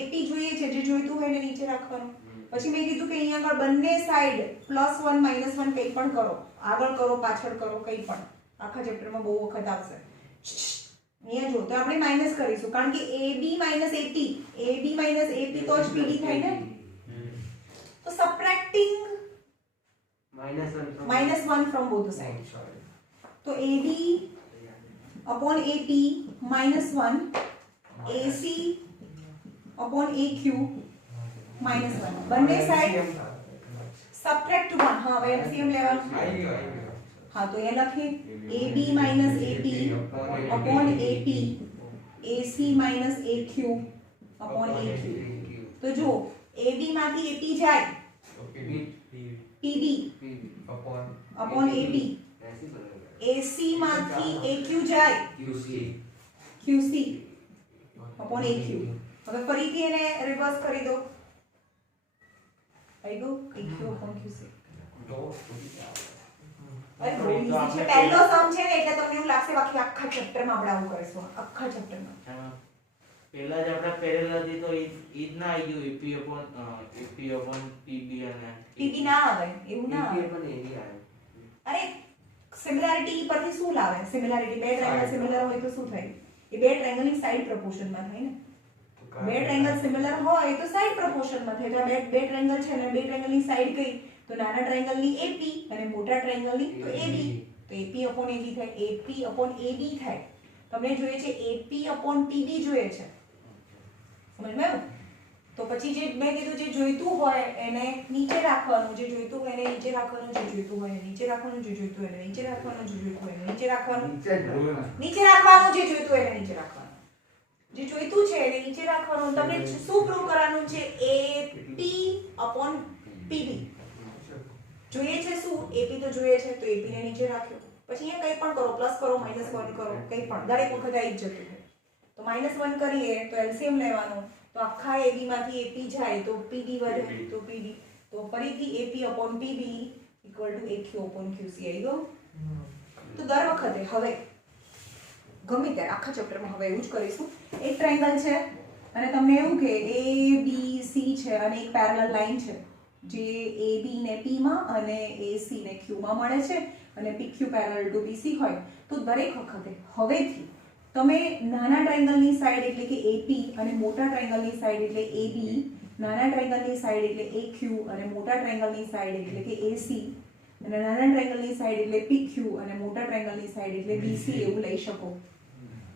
AP જોઈએ છે, જે જોઈતું હોય એને નીચે રાખવાનું. પછી મેં કીધું કે અહીંયા આગળ બંને સાઈડ +1 -1 કંઈ પણ કરો, આગળ કરો, પાછળ કરો, કંઈ પણ. આખા ચેપ્ટરમાં બહુ વખત આવશે. અહીંયા જો તો આપણે માઈનસ કરીશું, કારણ કે AB - AP તો જ PD થાય ને. તો સબટ્રેક્ટિંગ -1 from both the sides. તો AB upon AP -1, AC upon AQ -1. બંને સાઈડ સબટ્રેક્ટ 1. હા, હવે LCM લેવાનું. હા, તો એ લખીએ AB - AP upon AP, AC - AQ upon AQ. તો જો AB માંથી AP જાય, PB upon AB, AC માંથી AQ જાય, QC upon AQ. હવે ફરીથી એને રિવર્સ કરી દો. આવી ગયું AQ upon QC. અરે બહુ easy છે. પહેલો સમ છે ને એટલે તમને એવું લાગશે બાકી આખા ચેપ્ટરમાં આપણે આવું કરીશું. આખા ચેપ્ટરમાં પહેલા જ આપણા પેરેલલ હતી તો ઈ જ ના આવી ગયું AP upon PB અને PB ના આવે, એવું ના આવે. અરે સિમિલારિટી પરથી શું લાવે? સિમિલારિટી બે ટ્રાયેંગલ સિમિલર હોય તો શું થાય? એ બે ટ્રાયેંગલની સાઈડ પ્રોપોર્શનમાં થાય ને. બે ટ્રાયેંગલ સિમિલર હોય તો સાઈડ પ્રોપોર્શનમાં થાય. તો આ બે ટ્રાયેંગલ છે ને, બે ટ્રાયેંગલની સાઈડ કઈ? તો નાના ટ્રાયેંગલની AP અને મોટા ટ્રાયેંગલની તો AB. તો AP upon AB થાય, AP upon AB થાય. તમને જોઈએ છે AP upon PB જોઈએ છે, સમજમાં આવ્યું? તો પછી જે મેં કીધું જે જોઈતું હોય એને નીચે રાખવાનું, જે જોઈતું હોય એને નીચે રાખવાનું, જે જોઈતું હોય એને નીચે રાખવાનું, જે જોઈતું હોય એને નીચે રાખવાનું, જે જોઈતું હોય એને નીચે રાખવાનું, નીચે રાખવાનું, જે જોઈતું હોય એને નીચે રાખવાનું, જે જોઈતું છે એને નીચે રાખવાનું. તમને શું પ્રૂવ કરવાનું છે? AP upon PB જોઈએ છે. શું? AP તો જોઈએ છે તો AP ને નીચે રાખ્યો. પછી અહીંયા કંઈ પણ કરો, પ્લસ કરો, -1 કરો, કંઈ પણ, દરેક વખત આવી જ જતું હોય. તો -1 કરીએ તો LCM લેવાનું. તો આખા AB માંથી AP જાય તો PB વધે, તો PD. તો ફરીથી AP upon PB equal to AQ upon QC આવી ગયું. તો દર વખતે હવે ગમે ત્યારે આખા ચેપ્ટરમાં હવે એવું જ કરીશું. એક ટ્રાયેંગલ છે અને તમને એવું કે ABC છે અને એક પેરેલલ લાઈન છે જે AB ને P માં અને AC ને Q માં મળે છે અને PQ પેરેલલ ટુ BC હોય. તો દરેક વખતે હવેથી તમે નાના ટ્રાયેંગલની સાઈડ એટલે કે AP અને મોટા ટ્રાયેંગલની સાઈડ એટલે AB, નાના ટ્રાયેંગલની સાઈડ એટલે AQ અને મોટા ટ્રાયેંગલની સાઈડ એટલે કે AC, અને નાના ટ્રાયેંગલની સાઈડ એટલે PQ અને મોટા ટ્રાયેંગલની સાઈડ એટલે BC એવું લઈ શકો,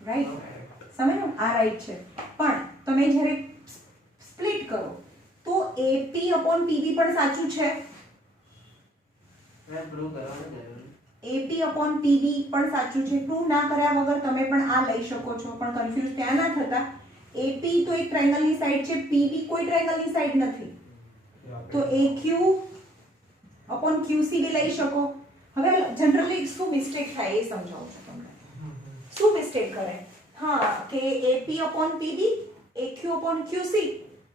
રાઈટ? સમજો? આ રાઈટ છે. પણ તમે જ્યારે સ્પ્લિટ કરો તો AP upon PB પણ સાચું છે, AP upon PB પણ સાચું છે. પ્રૂવ ના કર્યા વગર તમે પણ આ લઈ શકો છો, પણ કન્ફ્યુઝ ત્યાં ના થતા. AP તો એક ટ્રાયેંગલની સાઈડ છે, PB કોઈ ટ્રાયેંગલની સાઈડ નથી. તો AQ upon QC બી લઈ શકો. હવે જનરલી શું મિસ્ટેક થાય એ સમજાવું છું તમને. શું મિસ્ટેક કરે? હા, કે AP upon PB, AQ upon QC,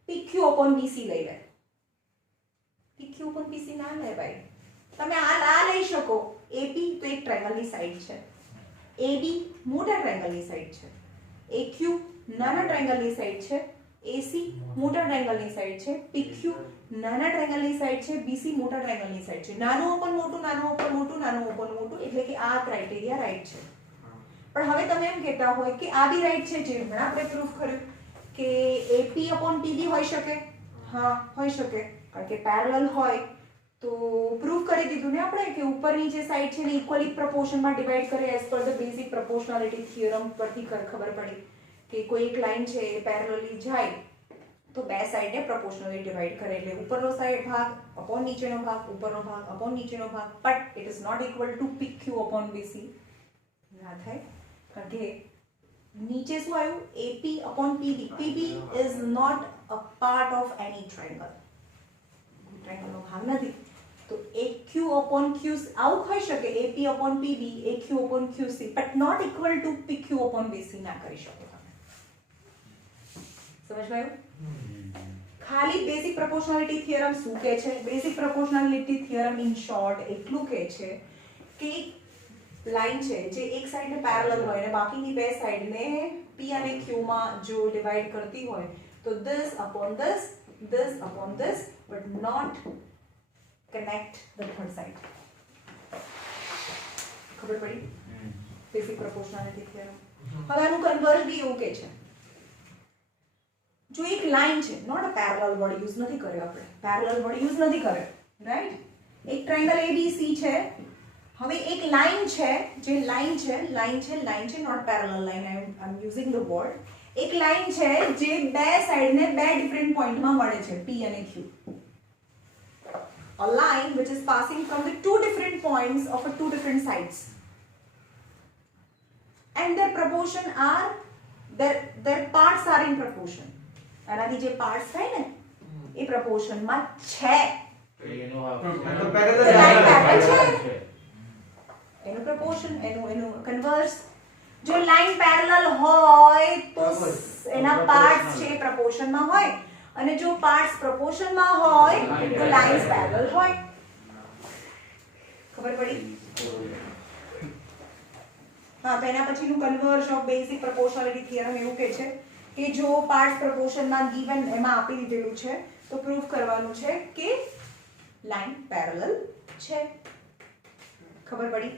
PQ upon BC લઈ લે. PQ upon BC ના લે ભાઈ. તમે આ લઈ શકો. AP તો એક ટ્રાયેંગલની સાઈડ છે, AB મોટા ટ્રાયેંગલની સાઈડ છે, AQ નાના ટ્રાયેંગલની સાઈડ છે, AC મોટા ટ્રાયેંગલની સાઈડ છે, PQ નાના ટ્રાયેંગલની સાઈડ છે, BC મોટા ટ્રાયેંગલની સાઈડ છે. નાનું ઓપન મોટું, નાનું ઓપન મોટું, નાનું ઓપન મોટું, એટલે કે આ ક્રાઇટેરિયા રાઈટ છે. પણ હવે તમે એમ કહેતા હોય કે આ બી રાઈટ છે, જે હમણાં આપણે પ્રૂફ કર્યું કે AP/PB હોઈ શકે. હા, હોઈ શકે, કારણ કે પેરેલલ હોય તો પ્રૂફ કરી દીધું ને આપણે કે ઉપરની જે સાઈડ છે ને ઇક્વલી પ્રપોર્શનમાં ડિવાઈડ કરે as per the basic proportionality theorem પરથી ખબર પડી કે કોઈ એક લાઈન છે એ પેરેલલી જાય તો બે સાઈડને પ્રોપોર્શનલી ડિવાઈડ કરે, એટલે ઉપરનો સાઈડ ભાગ અપોન નીચેનો ભાગ, ઉપરનો ભાગ અપોન નીચેનો ભાગ, but it is not equal to PQ/BC. ના થાય, કારણ કે નીચે શું આવ્યું? AP/PB. PB is not a part of any triangle. ટ્રાયેંગલનો ભાગ નથી, તો AQ/QC આવું હોઈ શકે, AP/PB, AQ/QC, but not equal to PQ/BC ના કરી શકો તમે. સમજવાયું? ખાલી બેઝિક પ્રોપોર્શનાલિટી થિયરમ શું કહે છે? Basic proportionality theorem in short એટલું કહે છે કે લાઈન છે જે એક સાઈડને પેરેલલ હોય અને બાકીની બે સાઈડને P અને Q માં જો ડિવાઈડ કરતી હોય તો this upon this, this upon this, but not connect the third side. ખબર પડી? Basic proportionality theorem. હવે આનું કન્વર્ઝ બી એવું કહે છે, જો એક લાઈન છે, not a parallel word use નથી કર્યો આપણે, પેરેલલ વર્ડ યુઝ નથી કર્યો, રાઈટ? એક ટ્રાયેંગલ ABC છે. હવે એક લાઈન છે, જે લાઈન છે, not parallel line, I am using the word. એક લાઈન છે જે બે સાઈડને બે ડિફરન્ટ પોઈન્ટમાં મળે છે, P અને Q. A line which is passing from the two different points of two different sides, and their proportion are their parts are in proportion. આનાથી જે પાર્ટ્સ થાય ને એ પ્રપોર્શનમાં છે. એનો તો parallel line parallel છે. એનું પ્રપોર્શન, એનું કન્વર્સ. જો લાઈન પેરેલલ હોય તો એના પાર્ટ્સ છે પ્રપોર્શનમાં હોય, અને જો પાર્ટ્સ પ્રપોર્શનમાં હોય તો લાઇન્સ પેરેલલ હોય. ખબર પડી? હા, તો એના પછીનું converge of basic proportionality theorem એવું કહે છે કે જો પાર્ટ્સ પ્રપોર્શનમાં ગિવન એમાં આપી દીધેલું છે તો પ્રૂફ કરવાનું છે કે લાઈન પેરેલલ છે. ખબર પડી?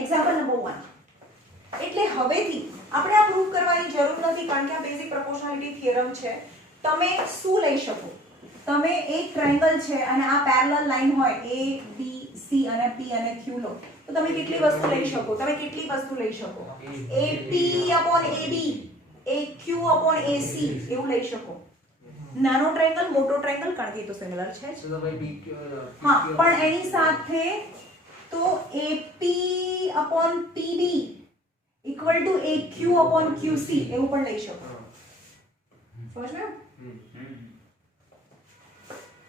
Example number 1. એટલે હવેથી આપણે આ પ્રૂફ કરવાની જરૂર નથી, કારણ કે આ બેઝિક પ્રોપોર્શનાલિટી થિયરમ છે. તમે શું લઈ શકો? તમે એક ટ્રાયેંગલ છે અને આ પેરેલલ લાઈન હોય A, B, C અને P અને Q લો, તો તમે કેટલી વસ્તુ લઈ શકો? AP/AB, AQ/AC એવું લઈ શકો. નાનો ટ્રાયેંગલ, મોટો ટ્રાયેંગલ, કારણ કે એ તો સિમિલર છે જ. તો ભાઈ BQ હા, પણ એની સાથે તો AP/PB equal to AQ/QC એવું પણ લઈ શકો. સમજ્યું?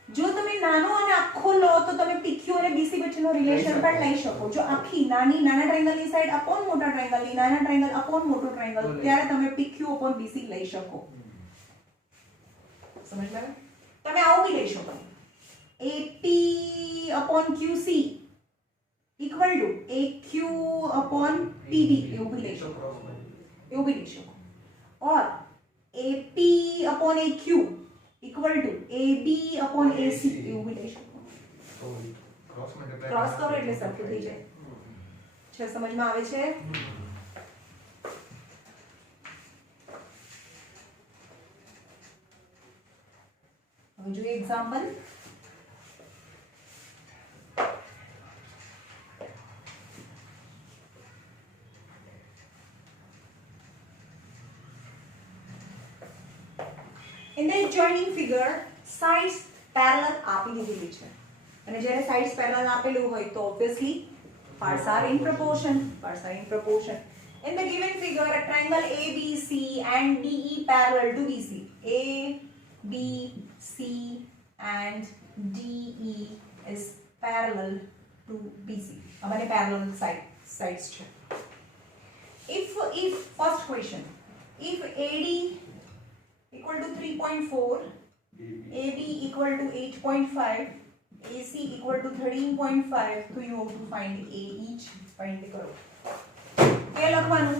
જો તમે નાનો અને આખો લો તો તમે PQ અને BC વચ્ચેનો રિલેશન પણ લઈ શકો. જો આખી નાના ટ્રાયેંગલની સાઈડ અપોન મોટા ટ્રાયેંગલની, નાના ટ્રાયેંગલ અપોન મોટો ટ્રાયેંગલ, ત્યારે તમે PQ/BC લઈ શકો. સમજ્યું? તમે આવું બી લઈ શકો, AP/QC equal to AQ/PB એવું બી લઈ શકો. or AP/AQ equal to AB/AC એવું બી લઈ શકો. ક્રોસ કરો એટલે સરખું થઈ જાય છે. સમજમાં આવે છે? હવે જોઈએ example. In the adjoining figure, sides parallel આપી દીધેલી છે, અને જ્યારે sides parallel આપેલું હોય તો obviously parts are in proportion. In the given figure, a triangle ABC and DE parallel to BC. ABC and DE is parallel to BC. આ બંને parallel sides છે. If first question, if AD equal to 3.4, AB equal to 8.5, AC equal to 13.5, so you have to find A each. Find करो. क्या लखवानु?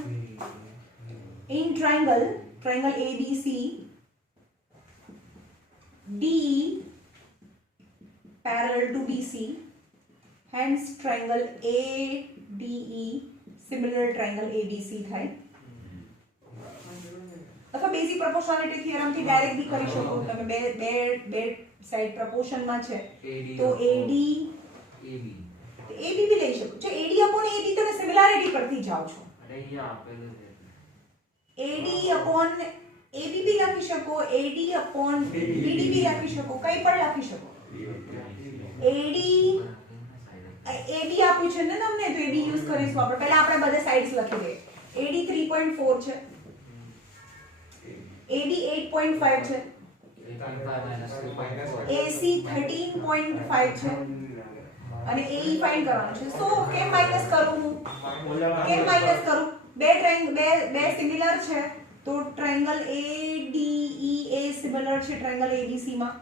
In triangle ABC, DE parallel to BC, hence triangle ADE similar triangle ABC થાય. અથવા basic proportionality theorem થી direct બી કરી શકો તમે. બે side proportion માં છે તો AD AB બી લઈ શકો છો. AD upon AB તમે સિમિલારિટી પરથી જાઓ છો. અરે અહીંયા આપેલું છે AD upon AB બી લખી શકો, AD upon BD બી લખી શકો, કંઈ પણ લખી શકો. AD AB આપ્યું છે ને તમને તો AB યુઝ કરીશું આપણે. પહેલા આપણે બધા સાઇડ્સ લખી દઈએ. AD 3.4 છે, AD 8.5 છે, AC 13.5 છે અને AE ફાઇન્ડ કરવાનું છે. સો કેમ માઈનસ કરું હું? કેમ માઈનસ કરું? બે સિમિલર છે તો ટ્રાયેંગલ ADE એ સિમિલર છે ટ્રાયેંગલ ABC માં.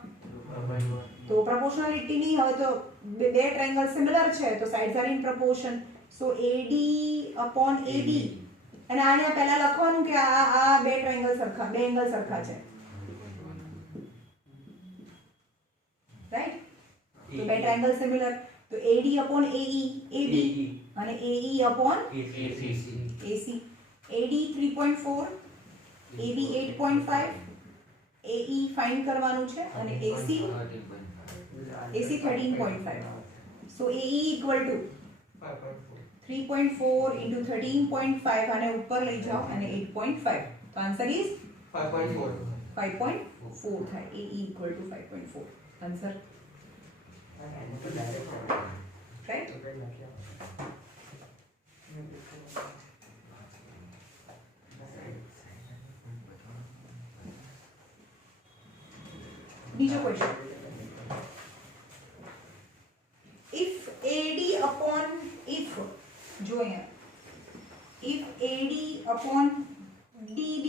તો પ્રોપોર્શનાલિટી ની હવે તો બે ટ્રાયેંગલ સિમિલર છે તો sides are in proportion. So AD upon AD અને આને પહેલા લખવાનું કે આ બે ટ્રાયેંગલ સરખા, બે એંગલ સરખા છે, રાઈટ? તો બે ટ્રાયેંગલ સિમિલર તો AD upon AE AB અને AE upon AC. AD 3.4, AB 8.5, AE find કરવાનું છે અને AC 13.5. So AE equal to 3.4 into 13.5 આને ઉપર લઈ જાઓ અને 8.5. તો આન્સર ઇઝ 5.4 થાય. AE equal to 5.4. Answer right? બીજો question. if AD upon if જો અહીંયા if AD upon DB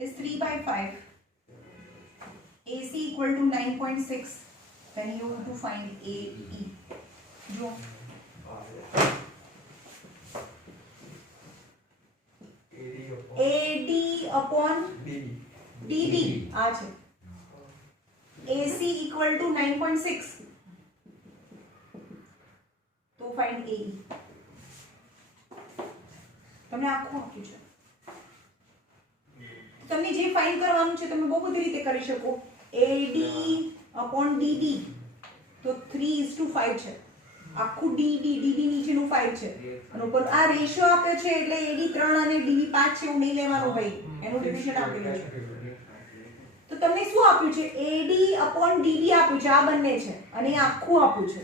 is 3/5, AC equal to 9.6, then you have to find AE. જો AD upon DB આ છે. AC equal to 9.6, તો find AE. તમને આખું આપ્યું છે, તમને જે ફાઇન્ડ કરવાનું છે તમે બહુ બધી રીતે કરી શકો. AD upon DB તો 3:5 છે. આખું DB નીચેનું 5 છે અને ઉપર આ રેશિયો આપ્યો છે એટલે AD 3 અને DB 5 છે એવું નહીં લેવાનું ભાઈ, એનું ડિવિઝન આપેલું છે. તો તમને શું આપ્યું છે? AD upon DB આપ્યું છે, આ બંને છે અને આખું આપ્યું છે,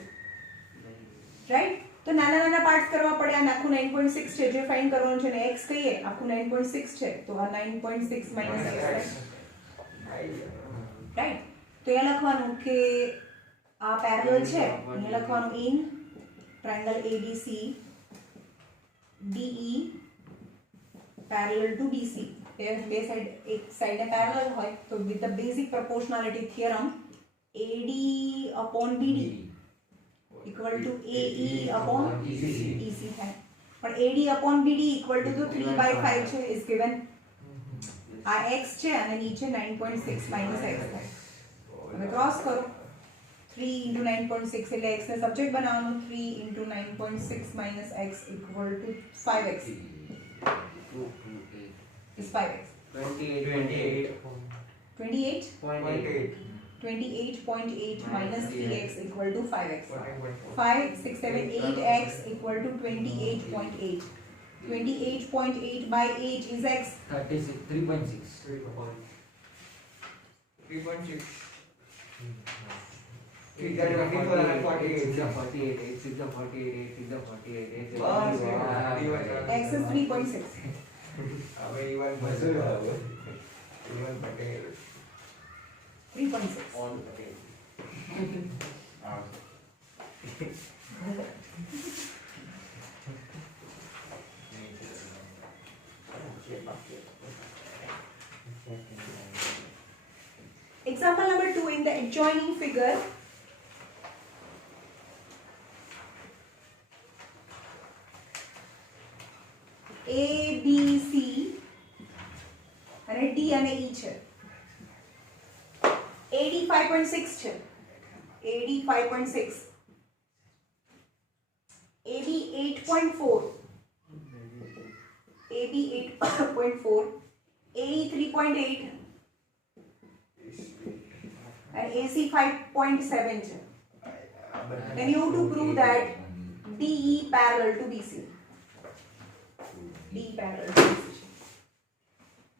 રાઈટ? તો નાના નાના પાર્ટ્સ કરવા પડે. આ આખું 9.6 છે જે ફાઇન્ડ કરવાનું છે ને x કહીએ આખું 9.6 છે તો આ 9.6 માઈનસ x, રાઈટ? તો એ લખવાનું કે આ પેરેલલ છે અને લખવાનું in triangle ABC DE parallel to BC. બે સાઈડ એક સાઈડે પેરેલલ હોય તો with the basic proportionality theorem AD upon BD equal to AE upon EC થાય. પણ AD upon BD equal to 3/5 છે is given. આ x છે અને નીચે 9.6 minus x થાય. હવે ક્રોસ કરો. 3 into 9.6 એટલે x ને સબ્જેક્ટ બનાવવાનું. 3 into 9.6 minus x equal to 5x is 5x. 28.8 minus 3x equal to 5x. 5, 6, 7, 8x equal to 28.8. 28.8 by 8 is x. 3.6. 3.6. 48, 48. X is 3.6. હવે even બસો આવે. even Patel 3.6. All okay. Example number 2 in the adjoining figure. ABC અને E છે. AD 5.6 છે. AD 5.6, AB 8.4, AB 8.4, AE 3.8 and AC 5.7 છે. Then you have to prove that DE parallel to BC. DE parallel to BC છે.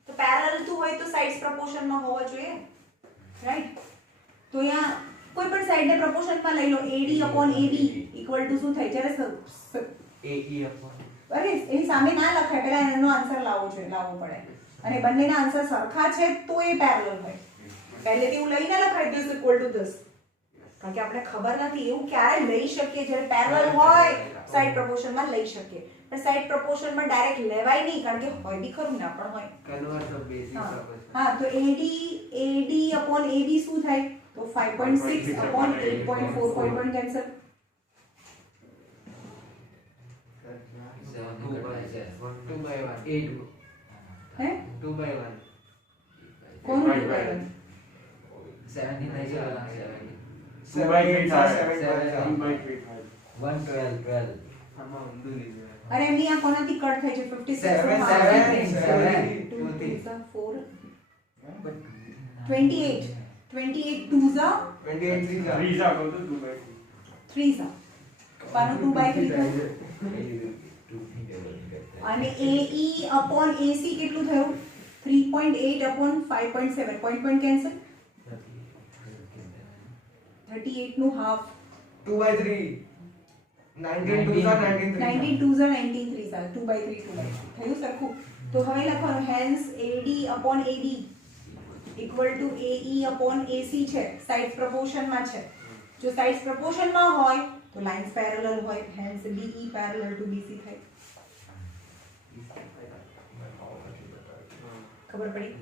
તો parallel to હોય તો sides proportion માં હોવા જોઈએ, right? તો અહીંયા કોઈ પણ સાઈડ ને proportion માં લઈ લો. AD upon AB equal to શું થાય? જ્યારે AE upon અરે એની સામે ના લખાય, પહેલા એનો આન્સર લાવવો પડે. અને બંનેના આન્સર સરખા છે તો એ પેરેલલ હોય. પહેલેથી હું લઈને લખાઈ દઉં ઇક્વલ ટુ ધીસ, કારણ કે આપણે ખબર નથી એવું ક્યારે લઈ શકીએ. જ્યારે પેરેલલ હોય સાઈડ પ્રપોર્શનમાં લઈ શકીએ, પણ સાઈડ પ્રપોર્શનમાં ડાયરેક્ટ લેવાય નહીં, કારણ કે હોય બી ખરું ના પણ હોય. કન્વર્ટ ઓફ બેસિક હા, તો AD upon AB શું થાય? તો 5.6 upon 8.4, point cancel. 2 by 1 8 હે 2 by 1 કોનું 2 by 1? 17 થઈ ગયો 2 by 3 થાય 7 2 by 3 થાય 112 આમાં ઊંધું લીધું અરે એમની આ કોનાથી કટ થાય છે? 56 7 2 2 4 28 2s are 28 3 જા કહો તો 2 by 3 3s are પાનું 2 by 3 થયું. અને AE upon AC કેટલું થયું? 3.8 upon 5.7, point cancel. 38 નું half. 2 by 3 19 2s are 19 19 2s are 19 3s are 2 by 3 2 by 3 થયું સરખું. તો હવે લખવાનું hence AD upon AB equal to AE upon AC છે, સાઇડ પ્રપોર્શન માં છે. જો સાઇડ્સ પ્રપોર્શન માં હોય તો લાઇન્સ પેરેલલ હોય, hence DE parallel to BC થાય. ખબર પડી?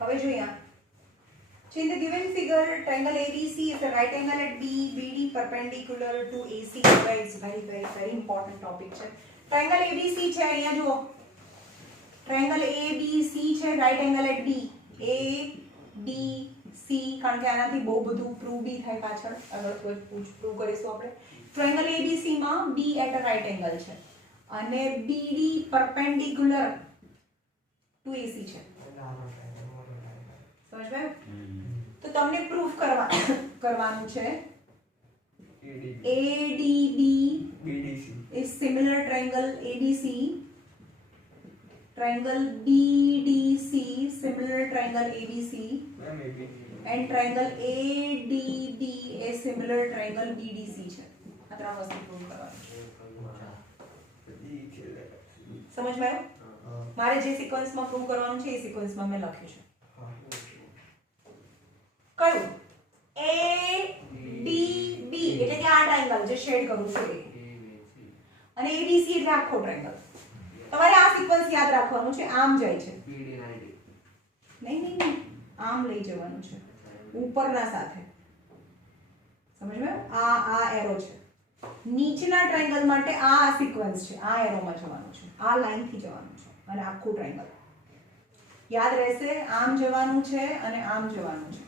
હવે જોઈએ આ. So in the given figure, triangle ABC is a right angle at B, BD perpendicular to AC. It's very important topic છે. Triangle ABC છે, અહીંયા જુઓ. Triangle ABC છે, right angle at B. ABC, કારણ કે આનાથી બહુ બધું પ્રૂવ બી થાય પાછળ, આગળ કોઈ પ્રૂવ કરીશું આપણે. Triangle ABC માં B at a right angle છે અને BD perpendicular to AC છે. સમજાયું? તો તમને પ્રૂફ કરવાનું છે ADB BDC is similar triangle ABC, triangle BDC similar triangle ABC, maybe and triangle ADB is similar triangle BDC છે. આ ત્રણ વસ્તુ પ્રૂફ કરવાની છે. સમજમાં આવ્યું? મારે જે સિક્વન્સમાં પ્રૂવ કરવાનું છે એ સિક્વન્સમાં મેં લખ્યું છે. કયું? ADB એટલે કે આ ટ્રાયંગલ જે શેડ કરું છું એ, અને ABC એટલે આખો ટ્રાયંગલ. તમારે આ સિક્વન્સ યાદ રાખવાનું છે. આમ જાય છે, નહીં આમ લઈ જવાનું છે ઉપરના સાથે. સમજ્યું? આ એરો છે. નીચેના ટ્રાયંગલ માટે આ સિક્વન્સ છે, આ એરોમાં જવાનું છે, આ લાઈનથી જવાનું છે અને આખું ટ્રાયંગલ યાદ રહેશે. આમ જવાનું છે અને આમ જવાનું છે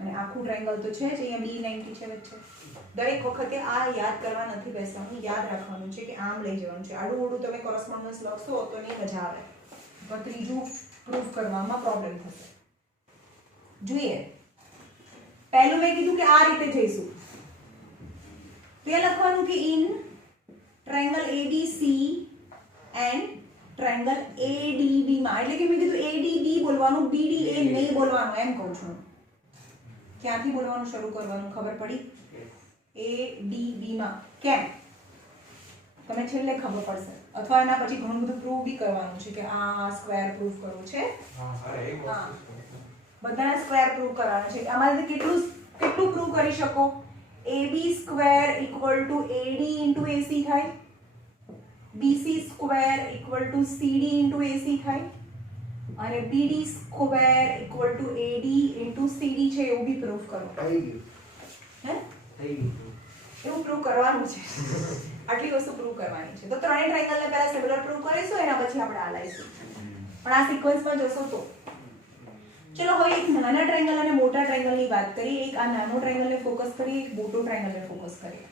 અને આખું ટ્રાયંગલ તો છે જ. અહીંયા B90 છે વચ્ચે. દરેક વખતે આ યાદ કરવા નથી બેસવાનું, યાદ રાખવાનું છે કે આમ લઈ જવાનું છે. આડું ઓડું તમે કોરસ્પોન્ડન્સ લખશો તો નહીં મજા આવે, તો ત્રીજું પ્રૂફ કરવામાં પ્રોબ્લેમ થશે. જોઈએ, પહેલું મેં કીધું કે આ રીતે જઈશું. તો એ લખવાનું કે in triangle ABC and triangle ADB માં, એટલે કે મેં કીધું ADB બોલવાનું, BDA નહીં બોલવાનું, એમ કહું છું. ક્યાંથી બોલવાનું શરૂ કરવાનું ખબર પડી? ADB માં. કેમ? તમે છેલ્લે ખબર પડશે, અથવા એના પછી ઘણું બધું પ્રૂવ બી કરવાનું છે કે આ સ્ક્વેર પ્રૂફ કરવું છે. બધાને સ્ક્વેર પ્રૂવ કરવાનું છે. આમાંથી કેટલું પ્રૂવ કરી શકો? AB square equal to AD into AC થાય. BC square equal to CD into AC થાય અને BD square equal to AD into CD છે એવું બી પ્રૂફ કરો. થઈ ગયું. હે થઈ ગયું. એવું પ્રૂવ કરવાનું છે. આટલી વસ્તુ પ્રૂવ કરવાની છે. તો ત્રણેય ટ્રાયેંગલને પહેલા સિમિલર પ્રૂવ કરીશું, એના પછી આપણે આ લઈશું. પણ આ સિક્વન્સમાં જશો તો ચલો હવે એક નાના ટ્રાયેંગલ અને મોટા ટ્રાયેંગલની વાત કરીએ. એક આ નાનો ટ્રાયેંગલને ફોકસ કરીએ, એક મોટો ટ્રાયેંગલને ફોકસ કરીએ.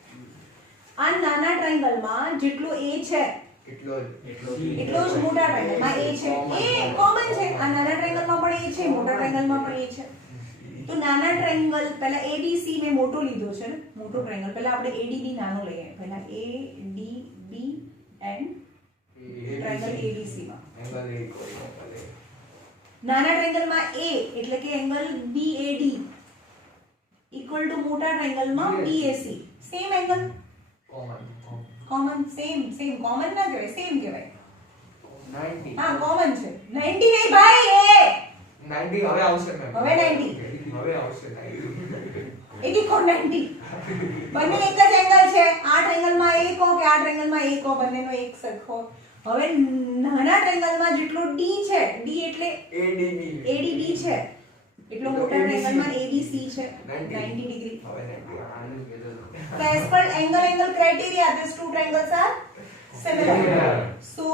આ નાના ટ્રાયેંગલમાં જેટલો A છે એટલો જ મોટા ટ્રાયેંગલમાં A છે. એ કોમન છે. આ નાના ટ્રાયેંગલમાં પણ A છે, મોટા ટ્રાયેંગલમાં પણ A છે. તો નાના ટ્રાયેંગલ પહેલા ABC મેં મોટો લીધો છે ને, મોટો ટ્રાયેંગલ. પહેલા આપણે ADB નાનો લઈએ. પહેલા ADB એન્ડ ટ્રાયેંગલ ABC માં નાના ટ્રાયેંગલમાં A એટલે કે એંગલ BAD ઇક્વલ ટુ મોટા ટ્રાયેંગલમાં BAC. Same angle, common, same common ના કહેવાય, સેમ કહેવાય. 90. હા કોમન છે. 90 નહીં ભાઈ, A 90 હવે આવશે મેમ. હવે 90. હવે આવશે 90. 90 બંને એક જ એંગલ છે. આ ટ્રાયેંગલમાં A કહો કે આ ટ્રાયેંગલમાં A કહો, બંનેનો એક સરખો. હવે નાના ટ્રાયેંગલમાં જેટલો D છે, D એટલે ADB છે, એટલો મોટા ટ્રાયેંગલમાં ABC છે 90 ડિગ્રી. હવે 90. So as per angle criteria, these two triangles are similar. So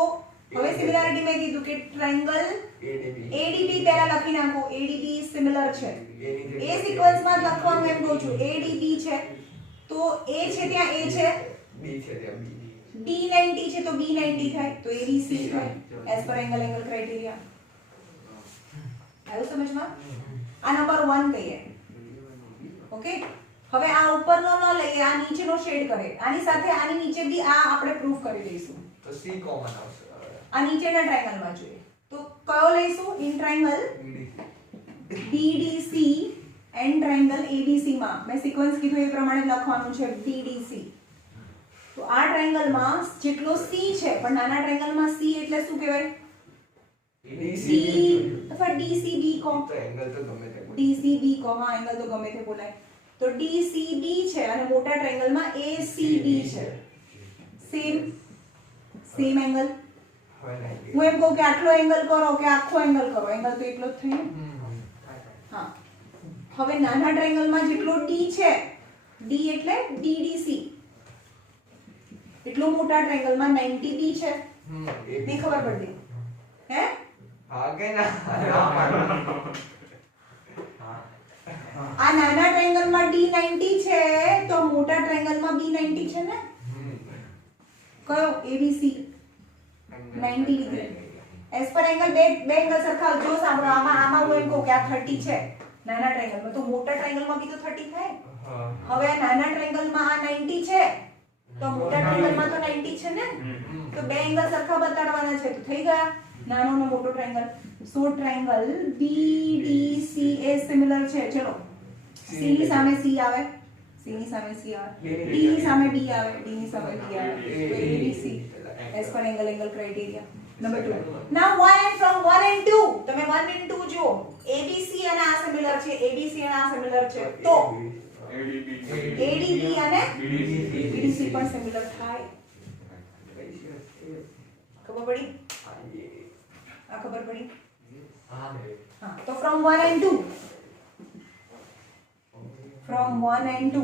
હવે સિમિલારિટી મેં કીધું કે ટ્રાયેંગલ ADB પહેલા લખી નાખો. ADB સિમિલર છે. એ સિક્વન્સમાં જ લખવાનું એમ કહું છું. ADB છે તો A છે ત્યાં A છે, B છે ત્યાં B. D 90 છે તો B 90 થાય, તો ABC થાય as per angle criteria. આવ્યું સમજમાં? આ નંબર 1 કહીએ. ઓકે, હવે આ ઉપરનો ન લઈએ, આ નીચેનો શેડ કરે. આની સાથે આની નીચે બી આ આપણે પ્રૂફ કરી દઈશું. તો C કોમન આવશે હવે. આ નીચેના ટ્રાયેંગલમાં જોઈએ તો કયો લઈશું? In triangle BDC and triangle ABC માં મેં સિક્વન્સ કીધું એ પ્રમાણે લખવાનું છે. BDC તો આ ટ્રાયેંગલમાં જેટલો C છે, પણ નાના ટ્રાયેંગલમાં C એટલે શું કહેવાય? DC D અથવા DCB કહો. તો એંગલ તો ગમે તે બોલો. DCB કહો. હા, એંગલ તો ગમે તે બોલાય. તો DCB છે અને મોટા ટ્રાયેંગલમાં ACB છે. Same angle. હવે 90. હું એમ કહું કે આટલો એંગલ કરો કે આખો એંગલ કરો, એંગલ તો એટલો જ થયો. હા, હવે નાના ટ્રાયેંગલમાં જેટલો D છે, D એટલે DDC, એટલો મોટા ટ્રાયેંગલમાં 90B છે. નહીં ખબર પડતી હે? હા કે ના? આ નાના ટ્રાયેંગલમાં D 90 છે તો મોટા ટ્રાયેંગલમાં B 90 છે ને. કયો? ABC 90 degree. એસ પર એંગલ બે એંગલ સરખા. જો સાંભળો, આમાં હું એમ કહું કે આ 30 છે નાના ટ્રાયેંગલમાં, તો મોટા ટ્રાયેંગલમાં બી તો 30 થાય. હવે આ નાના ટ્રાયેંગલમાં આ 90 છે તો મોટા ટ્રાયેંગલમાં તો 90 છે ને. તો બે એંગલ સરખા બતાડવાના છે, તો થઈ ગયા નાનો અને મોટો ટ્રાયેંગલ. સો ટ્રાયેંગલ BDC એ સિમિલર છે. ચલો, C ની સામે C આવે, C ની સામે C આવે, D ની સામે B આવે, D ની સામે B આવે, તો ABC as per angle criteria. Number 2. Now 1 and from 1 and 2 તમે 1 and 2 જો. ABC અને આ સિમિલર છે, ABC અને આ સિમિલર છે, તો ADB અને BDC પણ સિમિલર થાય. ખબર પડી? આ ખબર પડી? હા, તો from 1 and 2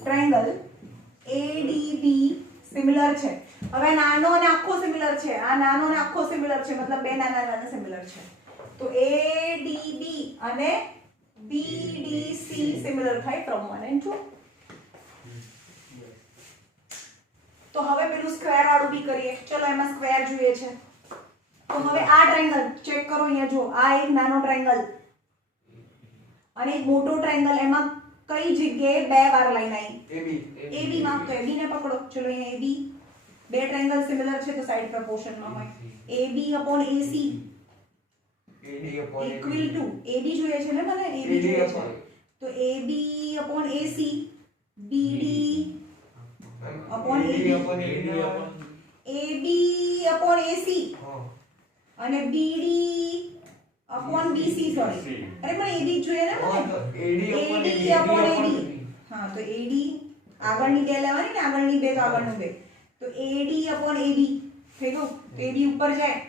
triangle ADB similar છે. હવે નાનો અને આખો સિમિલર છે. આ નાનો અને આખો સિમિલર છે, મતલબ બે નાના સિમિલર છે. તો ADB અને BDC સિમિલર થાય from 1 and 2. તો હવે પેલું સ્ક્વેર વાળું બી કરીએ. ચલો, એમાં સ્ક્વેર જોઈએ છે. તો હવે આ ટ્રાયેંગલ ચેક કરો. અહીંયા જો, આ એક નાનો ટ્રાયેંગલ અને એક મોટો ટ્રાયેંગલ. એમાં કઈ જગ્યાએ બે વાર લાઈન આવી? AB માં. તો AB ને પકડો. ચલો, અહીંયા AB, બે ટ્રાયેંગલ સિમિલર છે તો સાઈડ પ્રપોર્શનમાં હોય. AB upon AC equal to AB જોઈએ છે ને મને? AB જોઈએ છે તો AB upon AC, BD upon AB, AB upon AC અને BD upon BC. સોરી, અરે પણ AB જોઈએ ને મને? AD upon AD. હા, તો AD આગળની બે લેવાની ને, આગળની બે તો આગળનું બે. तो AD अपॉन AB થઈ ગયું તો AB ઉપર જાય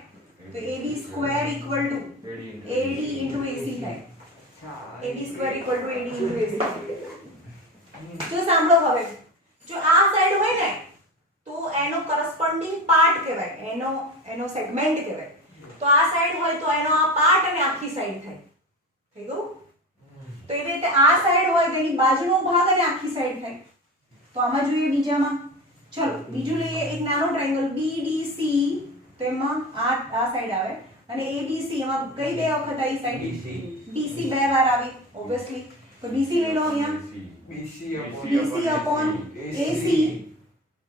તો AB square equal to AD into AC થાય AD square equal to AD into AC જો સાંભળો હવે જો આ સાઈડ હોય ને તો એનો કરસ્પોન્ડિંગ પાર્ટ કહેવાય એનો સેગમેન્ટ કહેવાય તો આ સાઈડ હોય તો એનો આ પાર્ટ અને આખી સાઈડ થાય થઈ ગયું તો એ રીતે આ સાઈડ હોય તેની બાજુનો ભાગ અને આખી સાઈડ થાય તો આમાં જોઈએ બીજામાં ચલો બીજું લઈએ એક નાનો ટ્રાયેંગલ BDC તો એમાં આ સાઈડ આવે અને ABC એમાં કઈ બે વખત આવી સાઈડ BC બે વાર આવી ઓબ્વિયસલી તો BC લઈ લો અહીંયા BC upon AC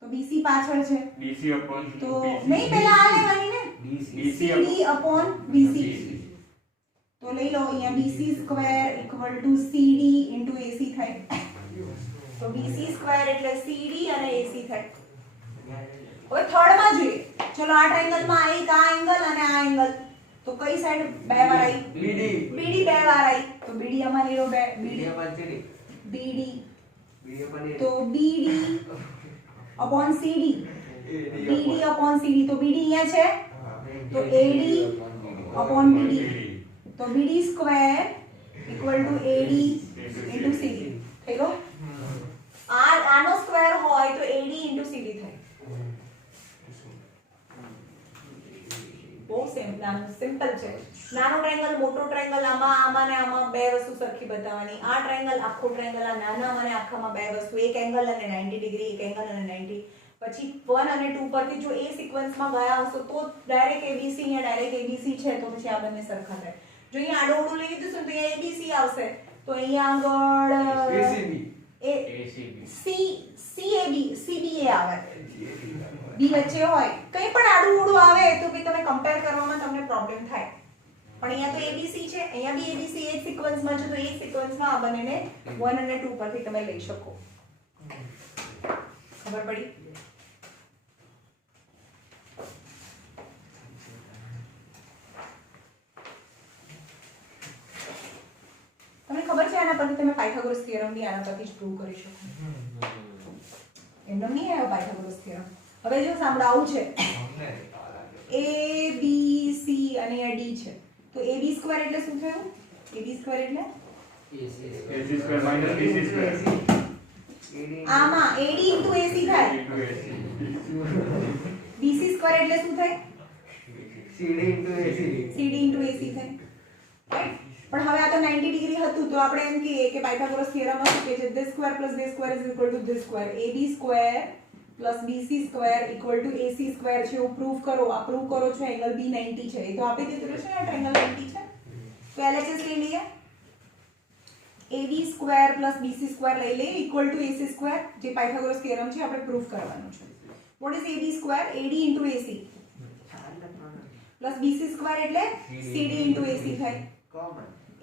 તો BC પાછળ છે DC upon તો નહીં પહેલા આ લેવાની ને CD upon BC તો લઈ લો અહીંયા BC square equal to CD into AC થાય તો BC સ્ક્વેર એટલે CD અને AC થાય હવે થર્ડ માં જોઈએ ચલો આ ટ્રાયેંગલ માં એક આ એંગલ અને આ એંગલ તો કઈ સાઈડ બે વાર આવી BD બે વાર આવી તો BD આમાં લઈ લો બે BD તો BD upon CD BD upon CD તો BD અહીંયા છે તો AD upon BD તો BD square equal to AD into CD થઈ ગયો આનો સ્ક્વેર હોય તો AD ઇન્ટુ CD થાય બહુ સિમ્પલ છે નાનો ટ્રાયેંગલ મોટો ટ્રાયેંગલ આમાં ને આમાં બે વસ્તુ સરખી બતાવવાની આ ટ્રાયેંગલ આખો ટ્રાયેંગલ આ નાનામાં અને આખામાં બે વસ્તુ એક એંગલ અને 90 ડિગ્રી એક એંગલ અને 90 પછી 1 અને 2 પરથી જો એ સિક્વન્સમાં ગયા હશો તો ડાયરેક્ટ ABC અહીંયા ડાયરેક્ટ ABC છે તો પછી આ બંને સરખા થાય જો અહીંયા આડો ઉડો લઈ લીધું તો અહીંયા ABC આવશે તો અહીંયા આગળ ACB CBA આવે બી વચ્ચે હોય કંઈ પણ આડું ઉડું આવે તો કે તમે કમ્પેર કરવામાં તમને પ્રોબ્લેમ થાય પણ અહીંયા તો ABC છે અહીંયા બી ABC એક સિક્વન્સમાં છે તો એક સિક્વન્સમાં આ બંનેને 1 અને 2 પરથી તમે લઈ શકો ખબર પડી તમને ખબર છે આના પરથી તમે પાયથાગોરસ થિયરમ બી આના પરથી જ પ્રૂવ કરી શકો એમનો નહીં આવ્યો પાયથાગોરસ થિયરમ હવે જો સાંભળો આવું છે A B C અને આ D છે તો AB સ્ક્વેર એટલે શું થયું AB સ્ક્વેર એટલે AC square minus BC square આમાં AD into AC થાય into AC. BC સ્ક્વેર એટલે શું થાય CD into AC CD into AC થાય રાઈટ પણ હવે આ તો 90 ડિગ્રી હતું તો આપણે એમ કહીએ કે પાયથાગોરસ થિયરમ શું કહે છે this square plus this square is equal to this square AB square plus BC square equal to AC square છે એવું પ્રૂવ કરો આ પ્રૂવ કરો છો એંગલ B 90 છે એ તો આપી દીધું છે ને ટ્રાયેંગલ 90 છે તો LHS લઈ લઈએ AB square plus BC square લઈ લઈએ equal to AC square જે પાયથાગોરસ થિયરમ છે આપણે પ્રૂવ કરવાનું છે what is AB square AD into AC plus BC square એટલે CD into AC થાય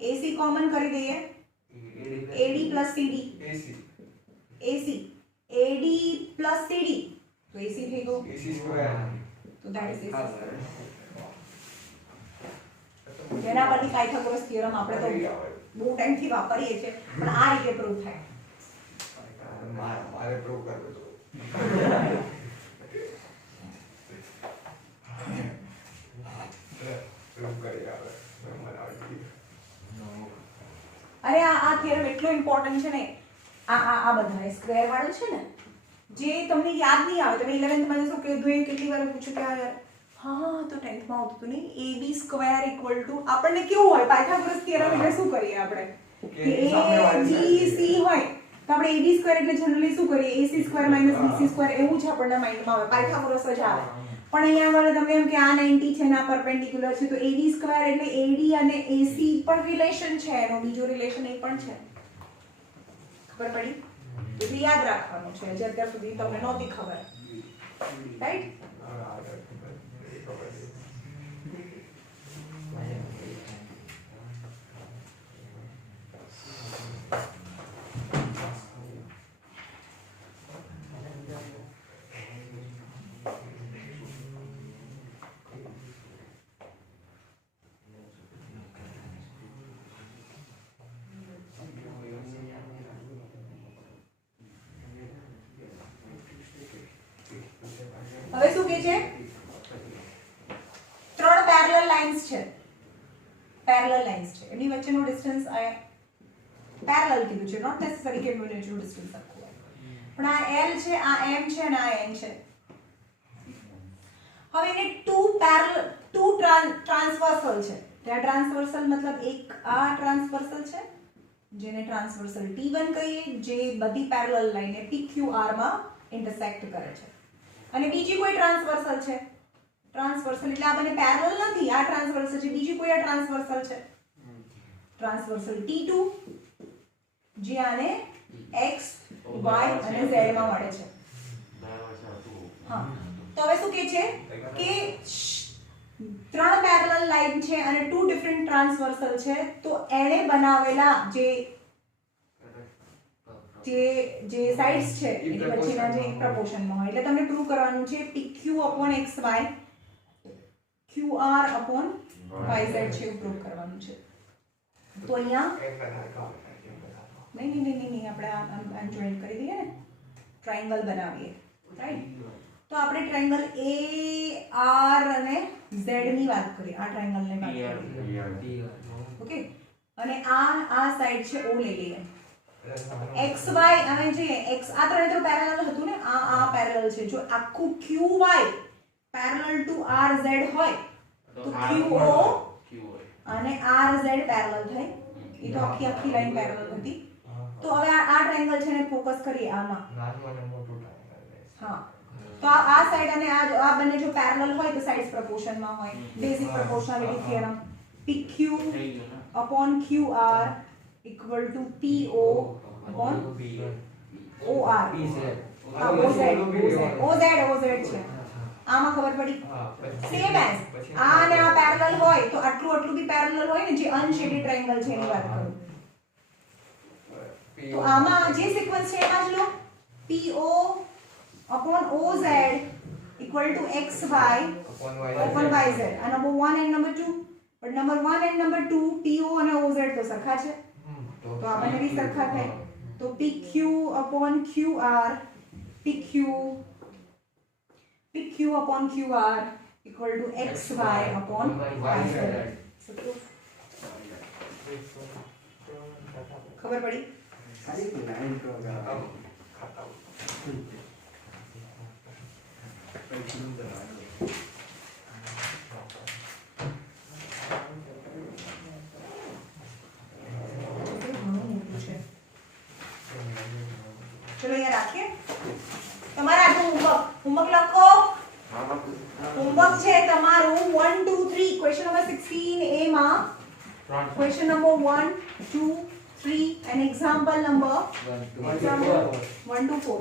AC કોમન કરી દઈએ AD plus CD AC AD plus CD તો AC થઈ ગયો AC square તો that is AC square જેના પરથી પાયથાગોરસ થિયરમ આપણે તો બહુ ટાઈમથી વાપરીએ છીએ પણ આ રીતે પ્રૂવ થાય મારે પ્રૂવ કરવું તો પ્રૂવ કરી આવે મને આવડી અરે આ થિયરમ એટલો ઇમ્પોર્ટન્ટ છે ને આ બધા સ્ક્વેર વાળું છે ને જે તમને યાદ નહીં આવે તમે 11th માં જશો કે દ્વે કેટલી વાર પૂછ્યું કે યાર હા તો 10th માં આવતું નહીં AB સ્ક્વેર ઇક્વલ ટુ આપણને કેવું હોય પાયથાગોરસ થિયરમ એટલે શું કરીએ આપણે કે ABC હોય તો આપણે AB સ્ક્વેર એટલે જનરલી શું કરીએ AC સ્ક્વેર BC સ્ક્વેર એવું જ આપણને માઇન્ડમાં આવે પાયથાગોરસ જ આવે પણ અહીંયા આગળ તમે એમ કે આ 90 છે ને આ પરપેન્ડિક્યુલર છે તો AB સ્ક્વેર એટલે AD અને AC પર રિલેશન છે એનો બીજો રિલેશન એ પણ છે ખબર પડી એટલે યાદ રાખવાનું છે જે અત્યાર સુધી તમને નહોતી ખબર રાઈટ કે છે ત્રણ પેરેલલ લાઇન્સ છે એની વચ્ચેનો ડિસ્ટન્સ આ પેરેલલ કીધું છે, નોટ નેસેસરી કે મ્યુચ્યુઅલ ડિસ્ટન્સ આખું હોય. પણ આ L છે, આ M છે અને આ N છે. હવે એને ટુ ટ્રાન્સવર્સલ છે. ત્યાં ટ્રાન્સવર્સલ મતલબ એક આ ટ્રાન્સવર્સલ છે જેને ટ્રાન્સવર્સલ T1 કહીએ, જે બધી પેરેલલ લાઇનને PQR માં ઇન્ટરસેક્ટ કરે છે. અને બીજી કોઈ ટ્રાન્સવર્સલ છે, ટ્રાન્સવર્સલ એટલે આ બંને પેરેલલ નથી, આ ટ્રાન્સવર્સલ છે, બીજી કોઈ આ ટ્રાન્સવર્સલ છે, ટ્રાન્સવર્સલ T2 જે આને x y અને z માં મળે છે. હા, તો હવે શું કહે છે કે ત્રણ પેરેલલ લાઇન છે અને ટુ ડિફરન્ટ ટ્રાન્સવર્સલ છે, તો એણે બનાવેલા જે સાઇડ્સ છે એની વચ્ચેના જે પ્રપોર્શનમાં હોય, એટલે તમને પ્રૂવ કરવાનું છે PQ upon XY QR upon YZ છે, એવું પ્રૂવ કરવાનું છે. તો અહીંયા નહીં આપણે આમ જોઈન્ટ કરી દઈએ ને, ટ્રાયેંગલ બનાવીએ, રાઈટ? તો આપણે ટ્રાયેંગલ AR અને Z ની વાત કરીએ, આ ટ્રાયેંગલને વાત કરીએ, ઓકે? અને આ સાઈડ છે O લઈ લઈએ, XY અને જે X આ ત્રણે તો પેરેલલ હતું ને, આ પેરેલલ છે. જો આખું QY પેરેલલ ટુ RZ હોય તો QO અને RZ પેરેલલ થાય. એ તો આખી લાઈન પેરેલલ હતી. તો હવે આ ટ્રાયેંગલ છે ને ફોકસ કરીએ આમાં. હા, તો આ સાઈડ અને આ બંને જો પેરેલલ હોય તો સાઇડ્સ પ્રપોર્શનમાં હોય. Basic proportionality theorem PQ upon QR equal to PO upon OR. હા, OZ છે. આમાં ખબર પડી? સેમ એઝ આ અને આ પેરેલલ હોય તો આટલું બી પેરેલલ હોય ને, જે અનશેડેડ ટ્રાયેંગલ છે એની વાત કરું. તો આમાં જે સિક્વન્સ છે એમાં જ લો, PO upon OZ equal to XY upon YZ. આ નંબર 1 and નંબર 2, પણ નંબર 1 and નંબર 2 PO અને OZ તો સરખા છે, તો આ બંને બી સરખા થાય. તો PQ upon QR PQ upon QR equal to XY upon YZ. ખબર પડી? ચલો અહીંયા રાખીએ. તમારે આજનું હોમવર્ક લખો. હોમવર્ક છે તમારું 1 2 3 ક્વેશ્ચન નંબર 16 a માં question number 1 2 3 and example number 1 to 4.